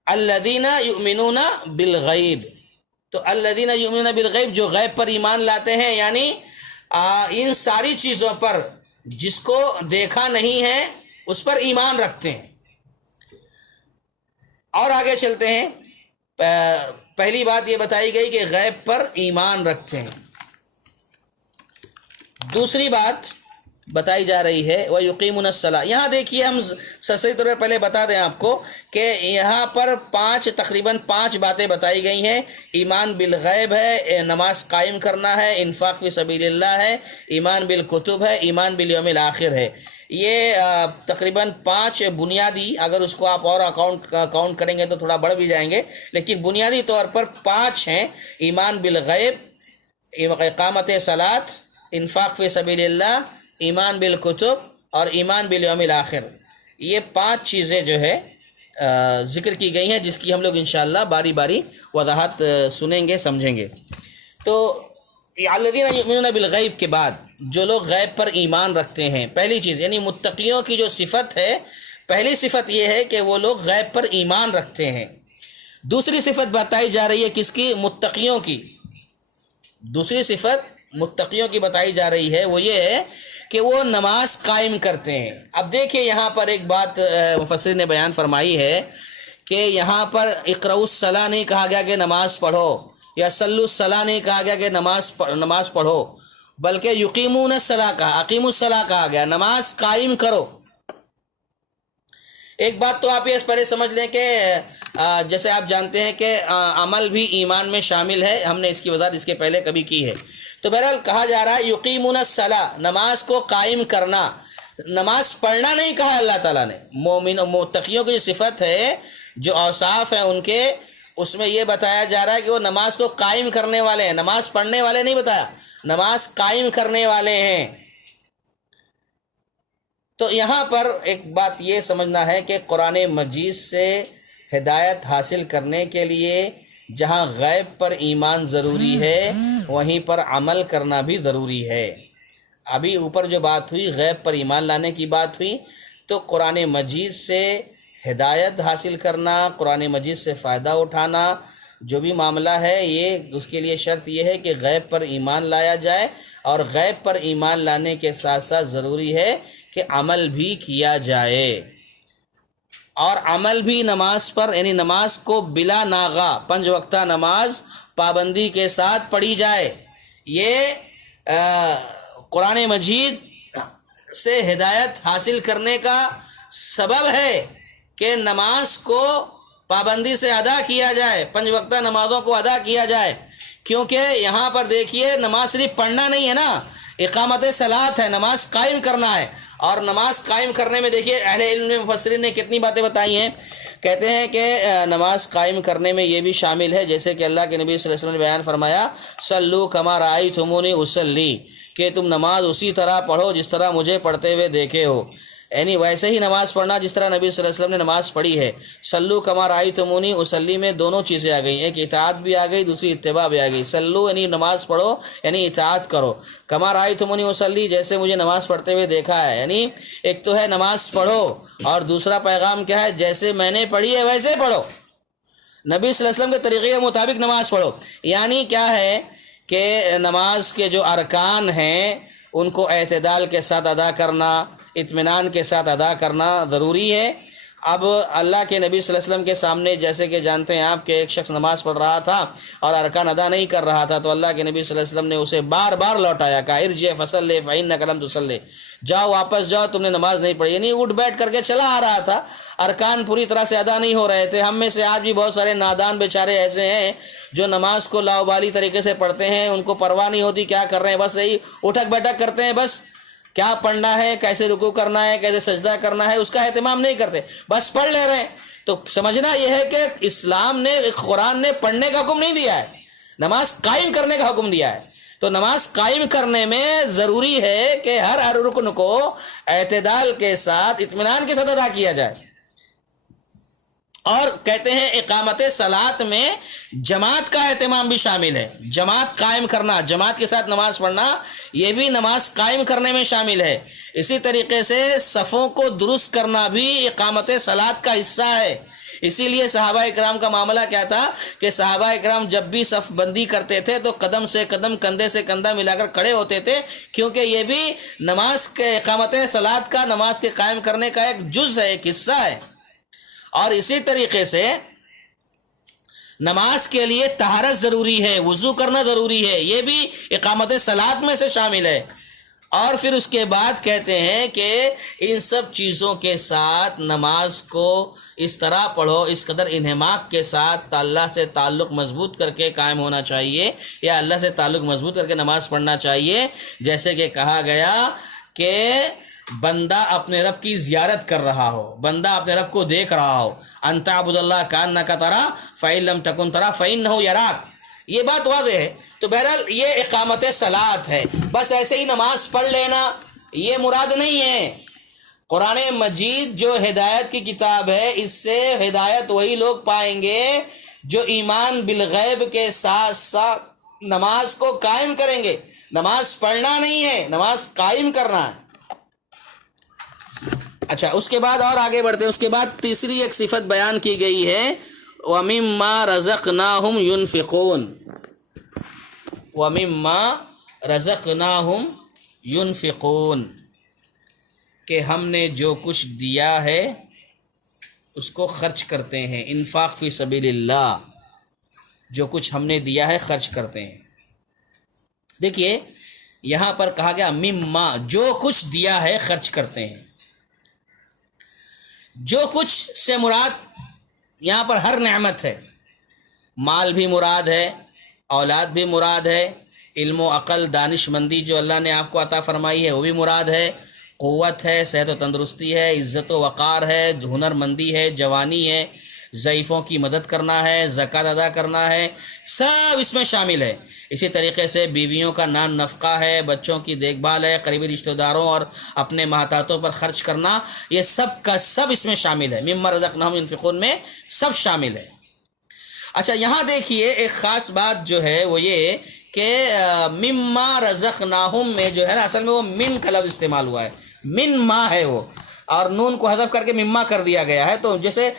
الذین یؤمنون بالغیب، تو الذین یؤمنون بالغیب جو غیب پر ایمان لاتے ہیں، یعنی ان ساری چیزوں پر جس کو دیکھا نہیں ہے اس پر ایمان رکھتے ہیں۔ اور آگے چلتے ہیں، پہلی بات یہ بتائی گئی کہ غیب پر ایمان رکھتے ہیں۔ دوسری بات بتائی جا رہی ہے وَيُقِيمُونَ الصَّلَاةَ۔ یہاں دیکھیے، ہم سرسری طور پر پہلے بتا دیں آپ کو کہ یہاں پر تقریباً پانچ باتیں بتائی گئی ہیں۔ ایمان بالغیب ہے، نماز قائم کرنا ہے، انفاق فی سبیل اللہ ہے، ایمان بالکتب ہے، ایمان بالیوم الآخر ہے۔ یہ تقریباً پانچ بنیادی، اگر اس کو آپ اور کاؤنٹ کریں گے تو تھوڑا بڑھ بھی جائیں گے، لیکن بنیادی طور پر پانچ ہیں: ایمان بالغیب، اقامت صلاۃ، انفاق فی سبیل اللہ، ایمان بالکتب اور ایمان بالیوم الآخر۔ یہ پانچ چیزیں جو ہے ذکر کی گئی ہیں، جس کی ہم لوگ انشاءاللہ باری باری وضاحت سنیں گے، سمجھیں گے۔ تو الذین یؤمنون بالغیب کے بعد جو لوگ غیب پر ایمان رکھتے ہیں، پہلی چیز یعنی متقیوں کی جو صفت ہے، پہلی صفت یہ ہے کہ وہ لوگ غیب پر ایمان رکھتے ہیں۔ دوسری صفت بتائی جا رہی ہے کس کی؟ متقیوں کی۔ دوسری صفت متقیوں کی بتائی جا رہی ہے، وہ یہ ہے کہ وہ نماز قائم کرتے ہیں۔ اب دیکھیں، یہاں پر ایک بات مفسرین نے بیان فرمائی ہے کہ یہاں پر اقرؤوا الصلاۃ نہیں کہا گیا کہ نماز پڑھو، یا صلوا الصلاۃ نہیں کہا گیا کہ نماز پڑھو، بلکہ یقیمون الصلاۃ کہا، اقیموا الصلاۃ کہا گیا، نماز قائم کرو۔ ایک بات تو آپ یہ پہلے سمجھ لیں کہ جیسے آپ جانتے ہیں کہ عمل بھی ایمان میں شامل ہے، ہم نے اس کی وضاحت اس کے پہلے کبھی کی ہے۔ تو بہرحال کہا جا رہا ہے یقیمون الصلاۃ، نماز کو قائم کرنا، نماز پڑھنا نہیں کہا اللہ تعالیٰ نے۔ متقیوں کی جو صفت ہے، جو اوصاف ہیں ان کے، اس میں یہ بتایا جا رہا ہے کہ وہ نماز کو قائم کرنے والے ہیں، نماز پڑھنے والے نہیں بتایا، نماز قائم کرنے والے ہیں۔ تو یہاں پر ایک بات یہ سمجھنا ہے کہ قرآن مجید سے ہدایت حاصل کرنے کے لیے جہاں غیب پر ایمان ضروری ہے، وہیں پر عمل کرنا بھی ضروری ہے۔ ابھی اوپر جو بات ہوئی، غیب پر ایمان لانے کی بات ہوئی، تو قرآن مجید سے ہدایت حاصل کرنا، قرآن مجید سے فائدہ اٹھانا، جو بھی معاملہ ہے، یہ اس کے لیے شرط یہ ہے کہ غیب پر ایمان لایا جائے، اور غیب پر ایمان لانے کے ساتھ ساتھ ضروری ہے کہ عمل بھی کیا جائے، اور عمل بھی نماز پر، یعنی نماز کو بلا ناغہ 5 وقتہ نماز پابندی کے ساتھ پڑھی جائے۔ یہ قرآن مجید سے ہدایت حاصل کرنے کا سبب ہے کہ نماز کو پابندی سے ادا کیا جائے، 5 وقتہ نمازوں کو ادا کیا جائے، کیونکہ یہاں پر دیکھیے نماز صرف پڑھنا نہیں ہے نا، اقامت صلاۃ ہے، نماز قائم کرنا ہے۔ اور نماز قائم کرنے میں دیکھیے اہل علم مفسرین نے کتنی باتیں بتائی ہیں۔ کہتے ہیں کہ نماز قائم کرنے میں یہ بھی شامل ہے، جیسے کہ اللہ کے نبی صلی اللہ علیہ وسلم نے بیان فرمایا، صلو کما رأیتمونی اصلی، کہ تم نماز اسی طرح پڑھو جس طرح مجھے پڑھتے ہوئے دیکھے ہو، یعنی ویسے ہی نماز پڑھنا جس طرح نبی صلی اللہ علیہ وسلم نے نماز پڑھی ہے۔ صلو کما رأیتمونی اصلی میں دونوں چیزیں آ گئی، ایک اطاعت بھی آ گئی، دوسری اتباع بھی آ گئی۔ صلو یعنی نماز پڑھو، یعنی اطاعت کرو، کما رأیتمونی اصلی جیسے مجھے نماز پڑھتے ہوئے دیکھا ہے، یعنی ایک تو ہے نماز پڑھو، اور دوسرا پیغام کیا ہے؟ جیسے میں نے پڑھی ہے ویسے پڑھو۔ نبی صلی اللہ علیہ وسلم کے طریقے کے مطابق نماز پڑھو. یعنی کیا ہے کہ نماز کے جو ارکان ہیں ان کو اعتدال کے ساتھ ادا کرنا، اطمینان کے ساتھ ادا کرنا ضروری ہے. اب اللہ کے نبی صلی اللہ علیہ وسلم کے سامنے جیسے کہ جانتے ہیں آپ کہ ایک شخص نماز پڑھ رہا تھا اور ارکان ادا نہیں کر رہا تھا، تو اللہ کے نبی صلی اللہ علیہ وسلم نے اسے بار بار لوٹایا، کہا ارجع فصلی فإنک لم تصلی، جاؤ واپس جاؤ، تم نے نماز نہیں پڑھی. یعنی اٹھ بیٹھ کر کے چلا آ رہا تھا، ارکان پوری طرح سے ادا نہیں ہو رہے تھے. ہم میں سے آج بھی بہت سارے نادان بیچارے ایسے ہیں جو نماز کو لاؤبالی طریقے سے پڑھتے ہیں، ان کو پرواہ نہیں ہوتی کیا کر رہے ہیں، بس یہی اٹھک بیٹھک کرتے ہیں، بس کیا پڑھنا ہے، کیسے رکوع کرنا ہے، کیسے سجدہ کرنا ہے، اس کا اہتمام نہیں کرتے، بس پڑھ لے رہے ہیں. تو سمجھنا یہ ہے کہ اسلام نے، قرآن نے پڑھنے کا حکم نہیں دیا ہے، نماز قائم کرنے کا حکم دیا ہے. تو نماز قائم کرنے میں ضروری ہے کہ ہر رکن کو اعتدال کے ساتھ، اطمینان کے ساتھ ادا کیا جائے. اور کہتے ہیں اقامت صلاۃ میں جماعت کا اہتمام بھی شامل ہے. جماعت قائم کرنا، جماعت کے ساتھ نماز پڑھنا، یہ بھی نماز قائم کرنے میں شامل ہے. اسی طریقے سے صفوں کو درست کرنا بھی اقامت صلاۃ کا حصہ ہے. اسی لیے صحابہ اکرام کا معاملہ کیا تھا کہ صحابہ اکرام جب بھی صف بندی کرتے تھے تو قدم سے قدم، کندھے سے کندھا ملا کر کھڑے ہوتے تھے، کیونکہ یہ بھی نماز کے اقامت صلاۃ کا، نماز کے قائم کرنے کا ایک جز ہے، ایک حصہ ہے. اور اسی طریقے سے نماز کے لیے طہارت ضروری ہے، وضو کرنا ضروری ہے، یہ بھی اقامت صلاۃ میں سے شامل ہے. اور پھر اس کے بعد کہتے ہیں کہ ان سب چیزوں کے ساتھ نماز کو اس طرح پڑھو، اس قدر انہماک کے ساتھ اللہ سے تعلق مضبوط کر کے قائم ہونا چاہیے، یا اللہ سے تعلق مضبوط کر کے نماز پڑھنا چاہیے. جیسے کہ کہا گیا کہ بندہ اپنے رب کی زیارت کر رہا ہو، بندہ اپنے رب کو دیکھ رہا ہو، ان تعبد اللہ کانک تراہ فإن لم تکن تراہ فإنہ یراک، یہ بات واضح ہے. تو بہرحال یہ اقامت صلاۃ ہے. بس ایسے ہی نماز پڑھ لینا یہ مراد نہیں ہے. قرآن مجید جو ہدایت کی کتاب ہے، اس سے ہدایت وہی لوگ پائیں گے جو ایمان بالغیب کے ساتھ ساتھ نماز کو قائم کریں گے. نماز پڑھنا نہیں ہے، نماز قائم کرنا ہے. اچھا، اس کے بعد اور آگے بڑھتے ہیں. اس کے بعد تیسری ایک صفت بیان کی گئی ہے، وَمِمَّا رَزَقْنَاهُمْ يُنْفِقُونَ. وَمِمَّا رَزَقْنَاهُمْ يُنْفِقُونَ، کہ ہم نے جو کچھ دیا ہے اس کو خرچ کرتے ہیں. انفاق فی سبیل اللہ، جو کچھ ہم نے دیا ہے خرچ کرتے ہیں. دیکھیے یہاں پر کہا گیا مما، جو کچھ دیا ہے خرچ کرتے ہیں. جو کچھ سے مراد یہاں پر ہر نعمت ہے. مال بھی مراد ہے، اولاد بھی مراد ہے، علم و عقل، دانش مندی جو اللہ نے آپ کو عطا فرمائی ہے وہ بھی مراد ہے، قوت ہے، صحت و تندرستی ہے، عزت و وقار ہے، ہنر مندی ہے، جوانی ہے، ضعیفوں کی مدد کرنا ہے، زکوٰۃ ادا کرنا ہے، سب اس میں شامل ہے. اسی طریقے سے بیویوں کا نان نفقہ ہے، بچوں کی دیکھ بھال ہے، قریبی رشتہ داروں اور اپنے محتاطوں پر خرچ کرنا، یہ سب کا سب اس میں شامل ہے. مما رزقناہم ينفقون میں سب شامل ہے. اچھا یہاں دیکھیے ایک خاص بات جو ہے وہ یہ کہ مما رزقناہم میں جو ہے نا، اصل میں وہ من کا لفظ استعمال ہوا ہے، من ما ہے وہ، اور نون کو حذف کر کے مما کر دیا گیا ہے. تو جیسے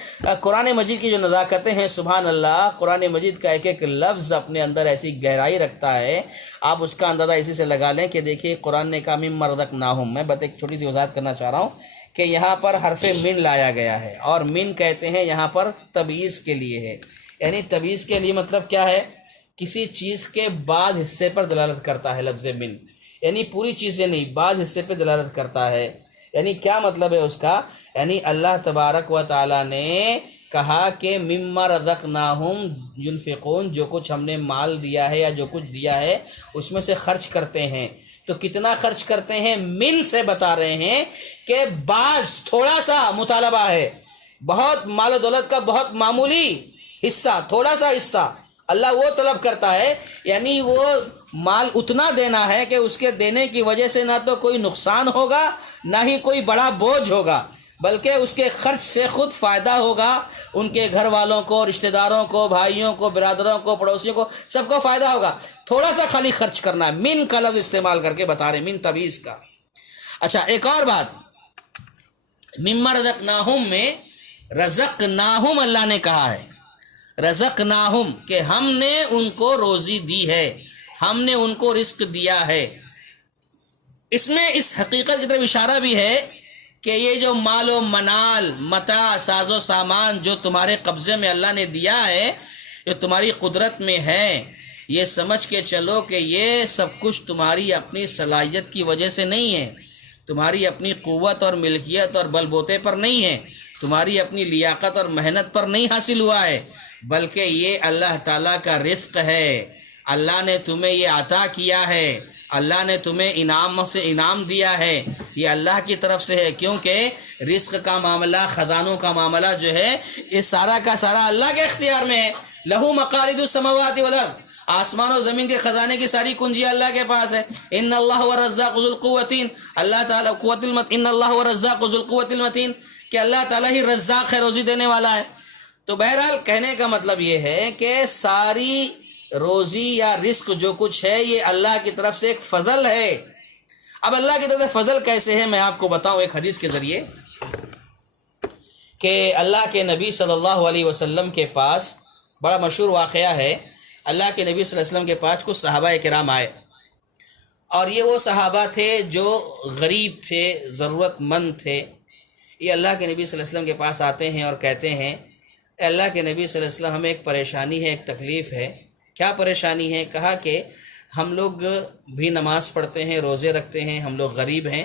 قرآن مجید کی جو نزاکتیں ہیں، سبحان اللہ، قرآن مجید کا ایک ایک لفظ اپنے اندر ایسی گہرائی رکھتا ہے، آپ اس کا اندازہ اسی سے لگا لیں کہ دیکھیے قرآن نے کہا مما رزقناہم. میں بس ایک چھوٹی سی وضاحت کرنا چاہ رہا ہوں کہ یہاں پر حرف من لایا گیا ہے، اور من کہتے ہیں یہاں پر تبعیض کے لیے ہے. یعنی تبعیض کے لیے مطلب کیا ہے، کسی چیز کے بعض حصے پر دلالت کرتا ہے لفظ من، یعنی پوری چیزیں نہیں، بعض حصے پہ دلالت کرتا ہے. یعنی کیا مطلب ہے اس کا، یعنی اللہ تبارک و تعالی نے کہا کہ مما رزقناہم ينفقون، جو کچھ ہم نے مال دیا ہے یا جو کچھ دیا ہے اس میں سے خرچ کرتے ہیں. تو کتنا خرچ کرتے ہیں، من سے بتا رہے ہیں کہ بعض تھوڑا سا مطالبہ ہے، بہت مال و دولت کا بہت معمولی حصہ، تھوڑا سا حصہ اللہ وہ طلب کرتا ہے. یعنی وہ مال اتنا دینا ہے کہ اس کے دینے کی وجہ سے نہ تو کوئی نقصان ہوگا نہ ہی کوئی بڑا بوجھ ہوگا، بلکہ اس کے خرچ سے خود فائدہ ہوگا، ان کے گھر والوں کو، رشتہ داروں کو، بھائیوں کو، برادروں کو، پڑوسیوں کو، سب کو فائدہ ہوگا. تھوڑا سا خالی خرچ کرنا ہے. من کا لفظ استعمال کر کے بتا رہے، من تبعیض کا. اچھا ایک اور بات، مما رزقناہم میں رزقناہم اللہ نے کہا ہے، رزقناہم کہ ہم نے ان کو روزی دی ہے، ہم نے ان کو رزق دیا ہے۔ اس میں اس حقیقت کی طرف اشارہ بھی ہے کہ یہ جو مال و منال، متاع، ساز و سامان جو تمہارے قبضے میں اللہ نے دیا ہے، جو تمہاری قدرت میں ہے، یہ سمجھ کے چلو کہ یہ سب کچھ تمہاری اپنی صلاحیت کی وجہ سے نہیں ہے، تمہاری اپنی قوت اور ملکیت اور بل بوتے پر نہیں ہے، تمہاری اپنی لیاقت اور محنت پر نہیں حاصل ہوا ہے، بلکہ یہ اللہ تعالیٰ کا رزق ہے۔ اللہ نے تمہیں یہ عطا کیا ہے، اللہ نے تمہیں انعام دیا ہے، یہ اللہ کی طرف سے ہے، کیونکہ رزق کا معاملہ، خزانوں کا معاملہ جو ہے یہ سارا کا سارا اللہ کے اختیار میں ہے۔ لہو مقالید السماوات والارض، آسمان و زمین کے خزانے کی ساری کنجیاں اللہ کے پاس ہے۔ ان اللہ والرزاق ذو القوتین، اللہ تعالیٰ ان اللہ والرزاق ذو القوت المتین، کہ اللہ تعالیٰ ہی رزاق ہے، روزی دینے والا ہے۔ تو بہرحال کہنے کا مطلب یہ ہے کہ ساری روزی یا رزق جو کچھ ہے یہ اللہ کی طرف سے ایک فضل ہے۔ اب اللہ کی طرف سے فضل کیسے ہے میں آپ کو بتاؤں ایک حدیث کے ذریعے، کہ اللہ کے نبی صلی اللہ علیہ وسلم کے پاس بڑا مشہور واقعہ ہے۔ اللہ کے نبی صلی اللہ علیہ وسلم کے پاس کچھ صحابہ کرام آئے، اور یہ وہ صحابہ تھے جو غریب تھے، ضرورت مند تھے۔ یہ اللہ کے نبی صلی اللہ علیہ وسلم کے پاس آتے ہیں اور کہتے ہیں اے اللہ کے نبی صلی اللہ علیہ وسلم، ہمیں ایک پریشانی ہے، ایک تکلیف ہے۔ کیا پریشانی ہے؟ کہا کہ ہم لوگ بھی نماز پڑھتے ہیں، روزے رکھتے ہیں، ہم لوگ غریب ہیں،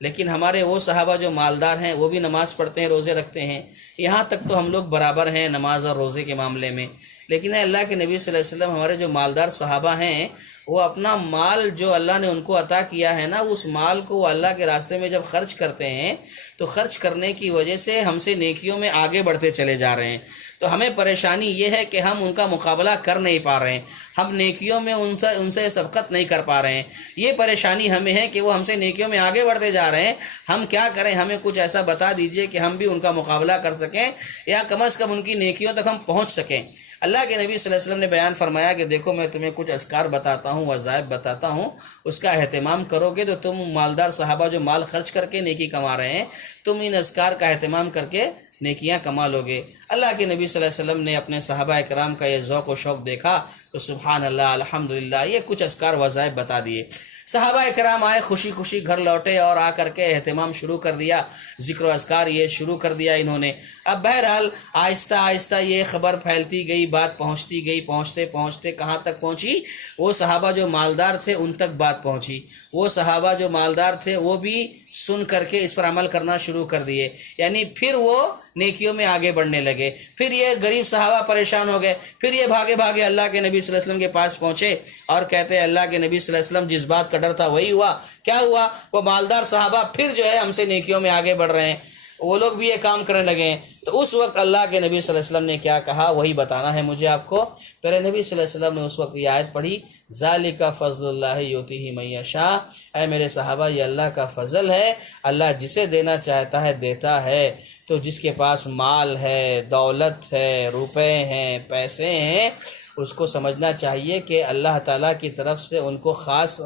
لیکن ہمارے وہ صحابہ جو مالدار ہیں وہ بھی نماز پڑھتے ہیں، روزے رکھتے ہیں، یہاں تک تو ہم لوگ برابر ہیں نماز اور روزے کے معاملے میں، لیکن اے اللہ کے نبی صلی اللہ علیہ وسلم، ہمارے جو مالدار صحابہ ہیں وہ اپنا مال جو اللہ نے ان کو عطا کیا ہے نا، اس مال کو وہ اللہ کے راستے میں جب خرچ کرتے ہیں تو خرچ کرنے کی وجہ سے ہم سے نیکیوں میں آگے بڑھتے چلے جا رہے ہیں۔ تو ہمیں پریشانی یہ ہے کہ ہم ان کا مقابلہ کر نہیں پا رہے ہیں، ہم نیکیوں میں ان سے سبقت نہیں کر پا رہے ہیں، یہ پریشانی ہمیں ہے کہ وہ ہم سے نیکیوں میں آگے بڑھتے جا رہے ہیں۔ ہم کیا کریں؟ ہمیں کچھ ایسا بتا دیجئے کہ ہم بھی ان کا مقابلہ کر سکیں، یا کم از کم ان کی نیکیوں تک ہم پہنچ سکیں۔ اللہ کے نبی صلی اللہ علیہ وسلم نے بیان فرمایا کہ دیکھو میں تمہیں کچھ اذکار بتاتا ہوں، وظائف بتاتا ہوں، اس کا اہتمام کرو گے تو تم مالدار صحابہ جو مال خرچ کر کے نیکی کما رہے ہیں، تم ان اذکار کا اہتمام کر کے نیکیاں کما لو گے۔ اللہ کے نبی صلی اللہ علیہ وسلم نے اپنے صحابہ کرام کا یہ ذوق و شوق دیکھا تو سبحان اللہ، الحمدللہ، یہ کچھ اذکار وظائف بتا دیے۔ صحابہ کرام آئے، خوشی خوشی گھر لوٹے اور آ کر کے اہتمام شروع کر دیا، ذکر و اذکار یہ شروع کر دیا انہوں نے۔ اب بہرحال آہستہ آہستہ یہ خبر پھیلتی گئی، بات پہنچتی گئی، پہنچتے پہنچتے کہاں تک پہنچی؟ وہ صحابہ جو مالدار تھے ان تک بات پہنچی، وہ صحابہ جو مالدار تھے وہ بھی سن کر کے اس پر عمل کرنا شروع کر دیے، یعنی پھر وہ نیکیوں میں آگے بڑھنے لگے۔ پھر یہ غریب صحابہ پریشان ہو گئے، پھر یہ بھاگے بھاگے اللہ کے نبی صلی اللہ علیہ وسلم کے پاس پہنچے اور کہتے ہیں اللہ کے نبی صلی اللہ علیہ وسلم، جس بات کا ڈر تھا وہی ہوا۔ کیا ہوا؟ وہ مالدار صحابہ پھر جو ہے ہم سے نیکیوں میں آگے بڑھ رہے ہیں، وہ لوگ بھی یہ کام کرنے لگے ہیں۔ تو اس وقت اللہ کے نبی صلی اللہ علیہ وسلم نے کیا کہا وہی بتانا ہے مجھے آپ کو۔ پھر نبی صلی اللہ علیہ وسلم نے اس وقت یہ آیت پڑھی، ذالک فضل اللہ یؤتیہ من یشاء، اے میرے صحابہ یہ اللہ کا فضل ہے، اللہ جسے دینا چاہتا ہے دیتا ہے۔ تو جس کے پاس مال ہے، دولت ہے، روپے ہیں، پیسے ہیں، اس کو سمجھنا چاہیے کہ اللہ تعالیٰ کی طرف سے ان کو خاص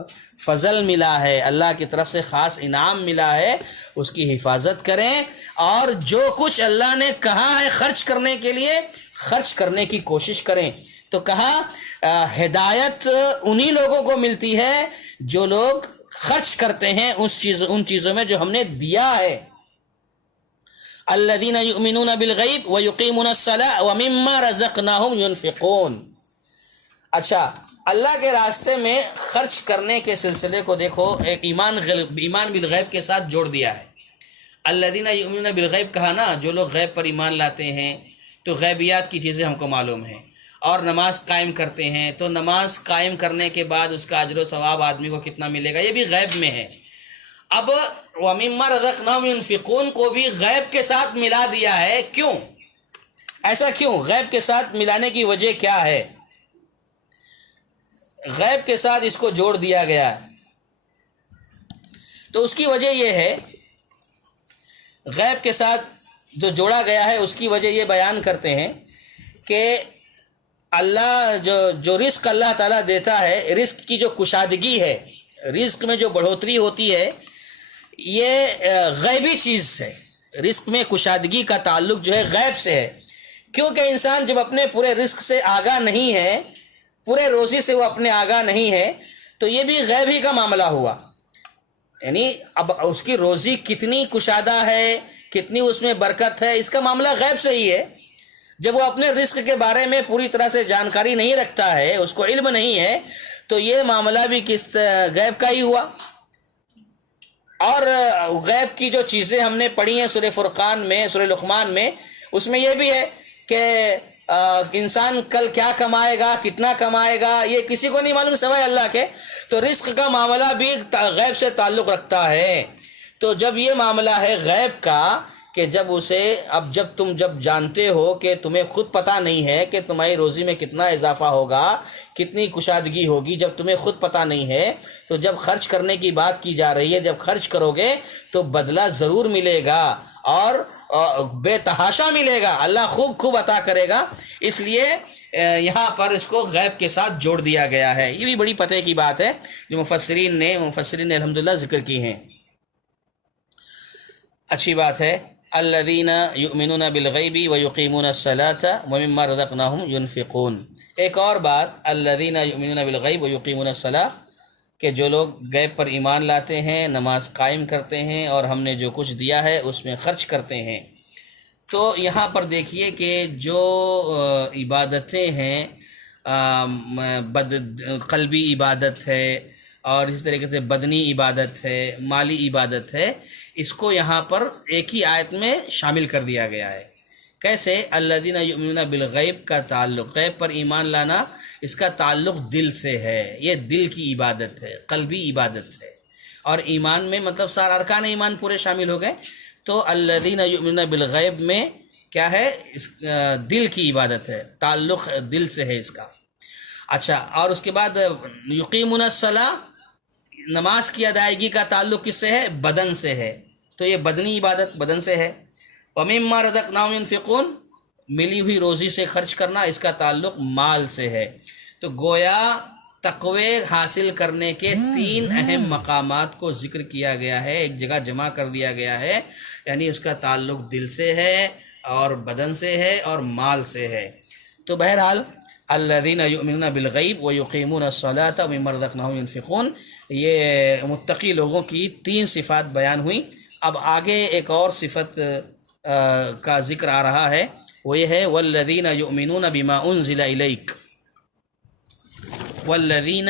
فضل ملا ہے، اللہ کی طرف سے خاص انعام ملا ہے، اس کی حفاظت کریں، اور جو کچھ اللہ نے کہا ہے خرچ کرنے کے لیے خرچ کرنے کی کوشش کریں۔ تو کہا ہدایت انہی لوگوں کو ملتی ہے جو لوگ خرچ کرتے ہیں ان چیزوں میں جو ہم نے دیا ہے۔ الذین یؤمنون بالغیب ویقیمون الصلاۃ ومما رزقناہم ینفقون۔ اچھا، اللہ کے راستے میں خرچ کرنے کے سلسلے کو دیکھو، ایک ایمان بالغیب کے ساتھ جوڑ دیا ہے۔ الذین یؤمنون بالغیب کہا نا، جو لوگ غیب پر ایمان لاتے ہیں تو غیبیات کی چیزیں ہم کو معلوم ہیں، اور نماز قائم کرتے ہیں تو نماز قائم کرنے کے بعد اس کا اجر و ثواب آدمی کو کتنا ملے گا یہ بھی غیب میں ہے۔ اب وَمِمَّا رَزَقْنَاهُمْ يُنْفِقُونَ کو بھی غیب کے ساتھ ملا دیا ہے۔ کیوں؟ ایسا کیوں؟ غیب کے ساتھ ملانے کی وجہ کیا ہے؟ غیب کے ساتھ اس کو جوڑ دیا گیا ہے تو اس کی وجہ یہ ہے، غیب کے ساتھ جو جوڑا گیا ہے اس کی وجہ یہ بیان کرتے ہیں کہ اللہ جو رزق اللہ تعالیٰ دیتا ہے، رزق کی جو کشادگی ہے، رزق میں جو بڑھوتری ہوتی ہے، یہ غیبی چیز ہے۔ رزق میں کشادگی کا تعلق جو ہے غیب سے ہے، کیونکہ انسان جب اپنے پورے رزق سے آگاہ نہیں ہے، پورے روزی سے وہ اپنے آگاہ نہیں ہے، تو یہ بھی غیب ہی کا معاملہ ہوا. یعنی اب اس کی روزی کتنی کشادہ ہے، کتنی اس میں برکت ہے، اس کا معاملہ غیب سے ہی ہے. جب وہ اپنے رزق کے بارے میں پوری طرح سے جانکاری نہیں رکھتا ہے، اس کو علم نہیں ہے، تو یہ معاملہ بھی کس غیب کا ہی ہوا. اور غیب کی جو چیزیں ہم نے پڑھی ہیں سورہ فرقان میں، سورہ لقمان میں، اس میں یہ بھی ہے کہ انسان کل کیا کمائے گا، کتنا کمائے گا، یہ کسی کو نہیں معلوم سوائے اللہ کے. تو رزق کا معاملہ بھی غیب سے تعلق رکھتا ہے. تو جب یہ معاملہ ہے غیب کا کہ جب اسے جب تم جانتے ہو کہ تمہیں خود پتہ نہیں ہے کہ تمہاری روزی میں کتنا اضافہ ہوگا، کتنی کشادگی ہوگی، جب تمہیں خود پتہ نہیں ہے، تو جب خرچ کرنے کی بات کی جا رہی ہے، جب خرچ کرو گے تو بدلہ ضرور ملے گا اور بے تحاشا ملے گا، اللہ خوب عطا کرے گا. اس لیے یہاں پر اس کو غیب کے ساتھ جوڑ دیا گیا ہے. یہ بھی بڑی پتہ کی بات ہے جو مفسرین نے الحمدللہ ذکر کی ہیں. اچھی بات ہے. الذین یؤمنون بالغیب ویقیمون الصلاة ومما رزقناہم ینفقون. ایک اور بات، الذین یؤمنون بالغیب ویقیمون الصلاة، کہ جو لوگ غیب پر ایمان لاتے ہیں، نماز قائم کرتے ہیں اور ہم نے جو کچھ دیا ہے اس میں خرچ کرتے ہیں. تو یہاں پر دیکھیے کہ جو عبادتیں ہیں، قلبی عبادت ہے اور اسی طریقے سے بدنی عبادت ہے، مالی عبادت ہے، اس کو یہاں پر ایک ہی آیت میں شامل کر دیا گیا ہے. کیسے؟ الذین یؤمنون بالغیب کا تعلق، غیب پر ایمان لانا، اس کا تعلق دل سے ہے. یہ دل کی عبادت ہے، قلبی عبادت ہے. اور ایمان میں مطلب سارا ارکان ایمان پورے شامل ہو گئے. تو الذین یؤمنون بالغیب میں کیا ہے؟ اس دل کی عبادت ہے، تعلق دل سے ہے اس کا. اچھا، اور اس کے بعد یقیمون الصلاۃ، نماز کی ادائیگی کا تعلق کس سے ہے؟ بدن سے ہے. تو یہ بدنی عبادت بدن سے ہے. وَمِمَّا رَزَقْنَاهُمْ يُنْفِقُونَ، ملی ہوئی روزی سے خرچ کرنا، اس کا تعلق مال سے ہے. تو گویا تقوی حاصل کرنے کے 3 اہم مقامات کو ذکر کیا گیا ہے، ایک جگہ جمع کر دیا گیا ہے. یعنی اس کا تعلق دل سے ہے اور بدن سے ہے اور مال سے ہے. تو بہرحال الذین یؤمنون بالغیب ویقیمون الصلاۃ ومما رزقناہم ینفقون، یہ متقی لوگوں کی 3 صفات بیان ہوئیں. اب آگے ایک اور صفت کا ذکر آ رہا ہے، وہ یہ ہے والذین یؤمنون بما انزل الیک، والذین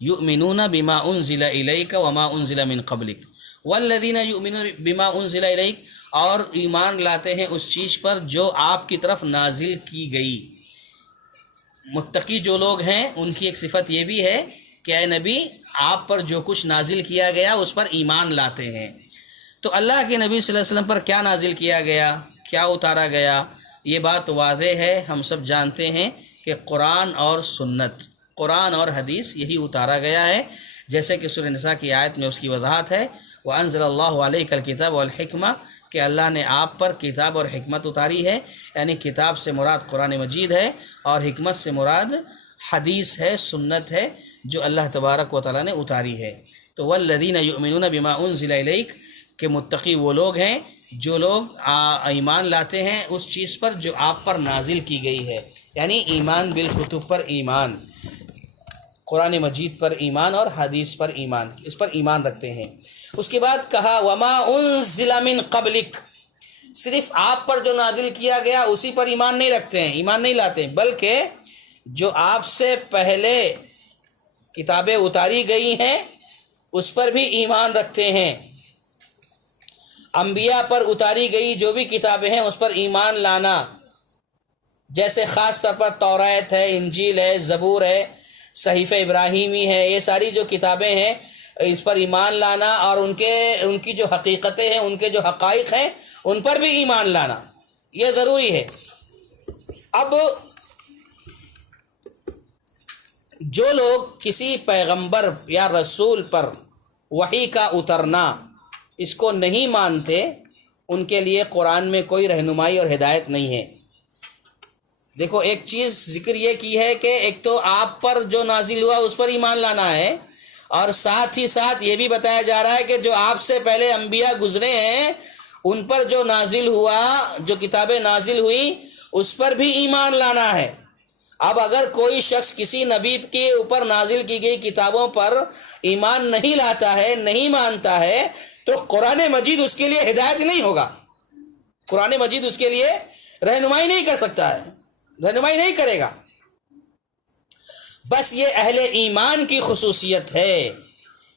یؤمنون بما انزل الیک وما انزل من قبلک. والذین یؤمنون بما انزل الیک، اور ایمان لاتے ہیں اس چیز پر جو آپ کی طرف نازل کی گئی. متقی جو لوگ ہیں ان کی ایک صفت یہ بھی ہے کہ اے نبی، آپ پر جو کچھ نازل کیا گیا اس پر ایمان لاتے ہیں. تو اللہ کے نبی صلی اللہ علیہ وسلم پر کیا نازل کیا گیا، کیا اتارا گیا؟ یہ بات واضح ہے، ہم سب جانتے ہیں کہ قرآن اور سنت، قرآن اور حدیث یہی اتارا گیا ہے. جیسے کہ سورہ نساء کی آیت میں اس کی وضاحت ہے، وَأَنزَلَ اللَّهُ عَلَيْكَ الْكِتَابَ وَالْحِكْمَةَ، کہ اللہ نے آپ پر کتاب اور حکمت اتاری ہے. یعنی کتاب سے مراد قرآن مجید ہے اور حکمت سے مراد حدیث ہے، سنت ہے جو اللہ تبارک و تعالیٰ نے اتاری ہے. تو والذین یؤمنون بما انزل الیک، کہ متقی وہ لوگ ہیں جو لوگ ایمان لاتے ہیں اس چیز پر جو آپ پر نازل کی گئی ہے. یعنی ایمان بالکتب پر ایمان، قرآن مجید پر ایمان اور حدیث پر ایمان، اس پر ایمان رکھتے ہیں. اس کے بعد کہا وما انزل من قبلک، صرف آپ پر جو نازل کیا گیا اسی پر ایمان نہیں رکھتے ہیں، ایمان نہیں لاتے ہیں، بلکہ جو آپ سے پہلے کتابیں اتاری گئی ہیں اس پر بھی ایمان رکھتے ہیں. انبیاء پر اتاری گئی جو بھی کتابیں ہیں اس پر ایمان لانا، جیسے خاص طور پر توریت ہے، انجیل ہے، زبور ہے، صحیفہ ابراہیمی ہے، یہ ساری جو کتابیں ہیں اس پر ایمان لانا، اور ان کی جو حقیقتیں ہیں، ان کے جو حقائق ہیں ان پر بھی ایمان لانا، یہ ضروری ہے. اب جو لوگ کسی پیغمبر یا رسول پر وحی کا اترنا اس کو نہیں مانتے، ان کے لیے قرآن میں کوئی رہنمائی اور ہدایت نہیں ہے. دیکھو، ایک چیز ذکر یہ کی ہے کہ ایک تو آپ پر جو نازل ہوا اس پر ایمان لانا ہے، اور ساتھ ہی ساتھ یہ بھی بتایا جا رہا ہے کہ جو آپ سے پہلے انبیاء گزرے ہیں ان پر جو نازل ہوا، جو کتابیں نازل ہوئی اس پر بھی ایمان لانا ہے۔ اب اگر کوئی شخص کسی نبی کے اوپر نازل کی گئی کتابوں پر ایمان نہیں لاتا ہے، نہیں مانتا ہے، تو قرآن مجید اس کے لیے ہدایت نہیں ہوگا، قرآن مجید اس کے لیے رہنمائی نہیں کر سکتا ہے، رہنمائی نہیں کرے گا۔ بس یہ اہل ایمان کی خصوصیت ہے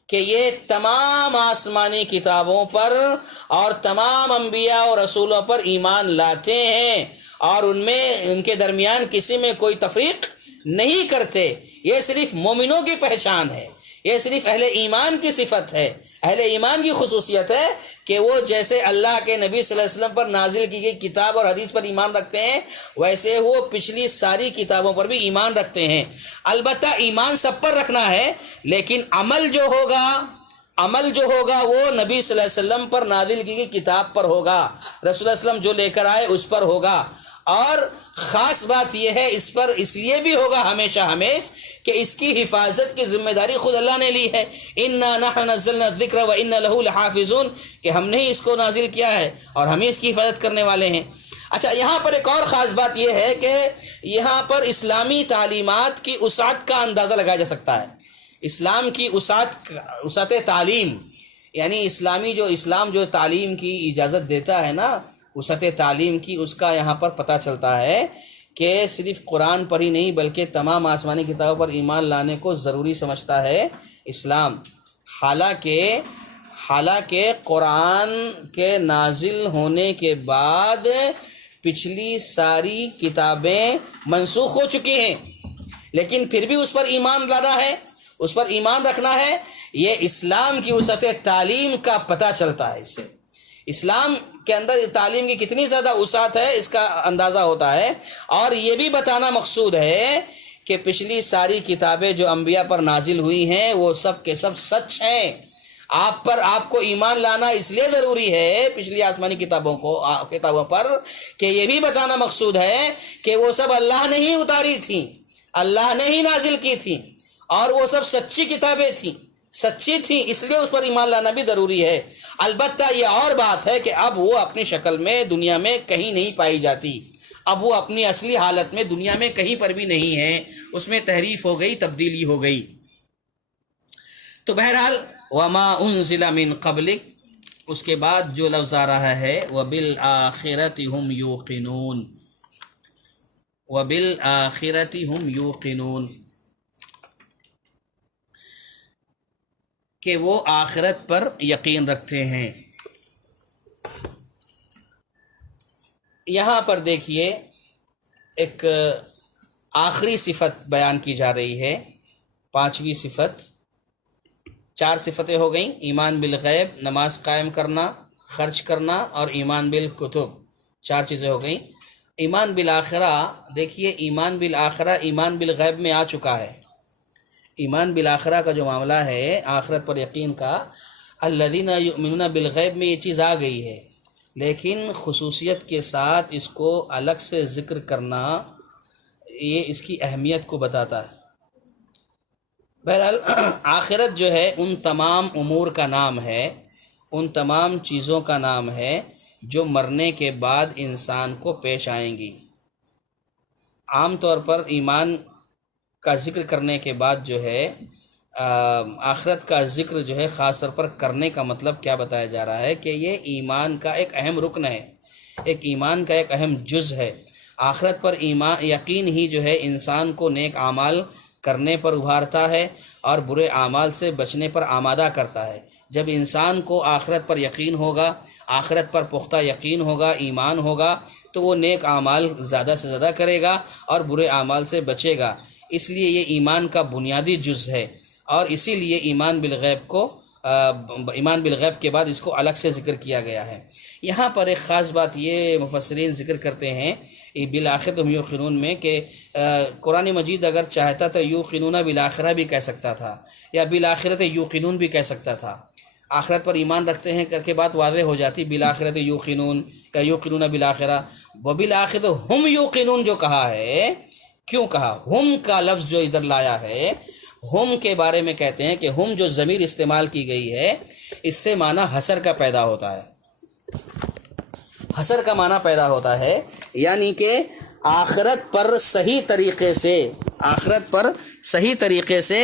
کہ یہ تمام آسمانی کتابوں پر اور تمام انبیاء اور رسولوں پر ایمان لاتے ہیں اور ان کے درمیان کسی میں کوئی تفریق نہیں کرتے۔ یہ صرف مومنوں کی پہچان ہے، یہ صرف اہل ایمان کی صفت ہے، اہل ایمان کی خصوصیت ہے کہ وہ جیسے اللہ کے نبی صلی اللہ علیہ وسلم پر نازل کی گئی کتاب اور حدیث پر ایمان رکھتے ہیں، ویسے وہ پچھلی ساری کتابوں پر بھی ایمان رکھتے ہیں۔ البتہ ایمان سب پر رکھنا ہے، لیکن عمل جو ہوگا وہ نبی صلی اللہ علیہ وسلم پر نازل کی گئی کتاب پر ہوگا، رسول اللہ علیہ وسلم جو لے کر آئے اس پر ہوگا۔ اور خاص بات یہ ہے اس پر اس لیے بھی ہوگا ہمیشہ کہ اس کی حفاظت کی ذمہ داری خود اللہ نے لی ہے۔ اِنَّا نَحْنُ نَزَّلْنَا الذِّكْرَ وَإِنَّا لَهُ لَحَافِظُونَ، کہ ہم نے اس کو نازل کیا ہے اور ہم اس کی حفاظت کرنے والے ہیں۔ اچھا، یہاں پر ایک اور خاص بات یہ ہے کہ یہاں پر اسلامی تعلیمات کی وسعت کا اندازہ لگایا جا سکتا ہے۔ اسلام کی وسعت تعلیم، یعنی اسلام جو تعلیم کی اجازت دیتا ہے نا، وسعت تعلیم کی، اس کا یہاں پر پتہ چلتا ہے کہ صرف قرآن پر ہی نہیں بلکہ تمام آسمانی کتابوں پر ایمان لانے کو ضروری سمجھتا ہے اسلام۔ حالانکہ قرآن کے نازل ہونے کے بعد پچھلی ساری کتابیں منسوخ ہو چکی ہیں، لیکن پھر بھی اس پر ایمان لانا ہے، اس پر ایمان رکھنا ہے۔ یہ اسلام کی وسعت تعلیم کا پتہ چلتا ہے، اس سے اسلام کے اندر تعلیم کی کتنی زیادہ وسعت ہے اس کا اندازہ ہوتا ہے۔ اور یہ بھی بتانا مقصود ہے کہ پچھلی ساری کتابیں جو انبیاء پر نازل ہوئی ہیں وہ سب کے سب سچ ہیں۔ آپ کو ایمان لانا اس لیے ضروری ہے پچھلی آسمانی کتابوں پر کہ یہ بھی بتانا مقصود ہے کہ وہ سب اللہ نے ہی اتاری تھیں، اللہ نے ہی نازل کی تھیں، اور وہ سب سچی کتابیں تھیں، اس لیے اس پر ایمان لانا بھی ضروری ہے۔ البتہ یہ اور بات ہے کہ اب وہ اپنی شکل میں دنیا میں کہیں نہیں پائی جاتی، اب وہ اپنی اصلی حالت میں دنیا میں کہیں پر بھی نہیں ہے، اس میں تحریف ہو گئی، تبدیلی ہو گئی۔ تو بہرحال وما انزل من قبلک، اس کے بعد جو لفظ آ رہا ہے وبالآخرۃ ہم یوقنون، وبالآخرۃ ہم یوقنون، کہ وہ آخرت پر یقین رکھتے ہیں۔ یہاں پر دیکھیے ایک آخری صفت بیان کی جا رہی ہے، پانچویں صفت۔ 4 صفتیں ہو گئیں، ایمان بالغیب، نماز قائم کرنا، خرچ کرنا اور ایمان بالکتب، 4 چیزیں ہو گئیں۔ ایمان بالآخرہ، دیکھیے ایمان بالآخرہ ایمان بالغیب میں آ چکا ہے۔ ایمان بالآخرہ کا جو معاملہ ہے، آخرت پر یقین کا، الذین یؤمنون بالغیب میں یہ چیز آ گئی ہے، لیکن خصوصیت کے ساتھ اس کو الگ سے ذکر کرنا یہ اس کی اہمیت کو بتاتا ہے۔ بہرحال آخرت جو ہے ان تمام امور کا نام ہے، ان تمام چیزوں کا نام ہے جو مرنے کے بعد انسان کو پیش آئیں گی۔ عام طور پر ایمان کا ذکر کرنے کے بعد جو ہے آخرت کا ذکر جو ہے خاص طور پر کرنے کا مطلب کیا بتایا جا رہا ہے کہ یہ ایمان کا ایک اہم رکن ہے، ایک ایمان کا ایک اہم جز ہے۔ آخرت پر ایمان یقین ہی جو ہے انسان کو نیک اعمال کرنے پر ابھارتا ہے اور برے اعمال سے بچنے پر آمادہ کرتا ہے۔ جب انسان کو آخرت پر یقین ہوگا، آخرت پر پختہ یقین ہوگا، ایمان ہوگا، تو وہ نیک اعمال زیادہ سے زیادہ کرے گا اور برے اعمال سے بچے گا۔ اس لیے یہ ایمان کا بنیادی جز ہے، اور اسی لیے ایمان بالغیب کے بعد اس کو الگ سے ذکر کیا گیا ہے۔ یہاں پر ایک خاص بات یہ مفسرین ذکر کرتے ہیں بالآخرۃ ہم یوقنون میں کہ قرآن مجید اگر چاہتا تو یوقنون بالآخرہ بھی کہہ سکتا تھا، یا بالآخرۃ یوقنون بھی کہہ سکتا تھا۔ آخرت پر ایمان رکھتے ہیں کر کے بات واضح ہو جاتی، بالآخرۃ یوقنون یا یوقنون بالآخرہ۔ وبالآخرۃ ہم یوقنون جو کہا ہے، کیوں کہا؟ ہم کا لفظ جو ادھر لایا ہے، ہم کے بارے میں کہتے ہیں کہ ہم جو ضمیر استعمال کی گئی ہے، اس سے معنی حصر کا پیدا ہوتا ہے، حصر کا معنی پیدا ہوتا ہے، یعنی کہ آخرت پر صحیح طریقے سے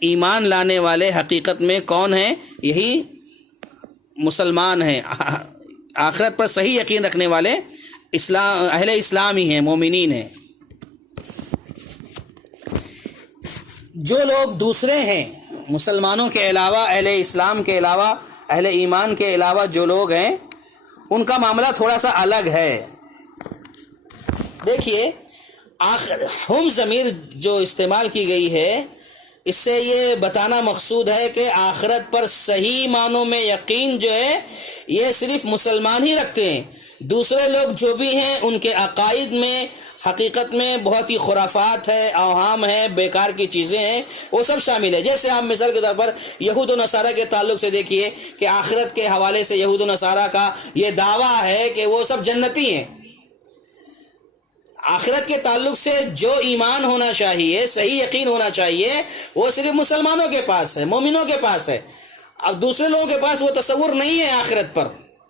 ایمان لانے والے حقیقت میں کون ہیں؟ یہی مسلمان ہیں، آخرت پر صحیح یقین رکھنے والے اہل اسلام ہی ہیں، مومنین ہیں۔ جو لوگ دوسرے ہیں مسلمانوں کے علاوہ، اہل اسلام کے علاوہ، اہل ایمان کے علاوہ جو لوگ ہیں، ان کا معاملہ تھوڑا سا الگ ہے۔ دیکھیے ہم ضمیر جو استعمال کی گئی ہے، اس سے یہ بتانا مقصود ہے کہ آخرت پر صحیح معنوں میں یقین جو ہے یہ صرف مسلمان ہی رکھتے ہیں۔ دوسرے لوگ جو بھی ہیں ان کے عقائد میں حقیقت میں بہت ہی خرافات ہے، اوہام ہے، بیکار کی چیزیں ہیں، وہ سب شامل ہے۔ جیسے آپ مثال کے طور پر یہود و نصارہ کے تعلق سے دیکھیے کہ آخرت کے حوالے سے یہود و نصارہ کا یہ دعویٰ ہے کہ وہ سب جنتی ہیں۔ آخرت کے تعلق سے جو ایمان ہونا چاہیے، صحیح یقین ہونا چاہیے، وہ صرف مسلمانوں کے پاس ہے، مومنوں کے پاس ہے۔ اب دوسرے لوگوں کے پاس وہ تصور نہیں ہے، آخرت پر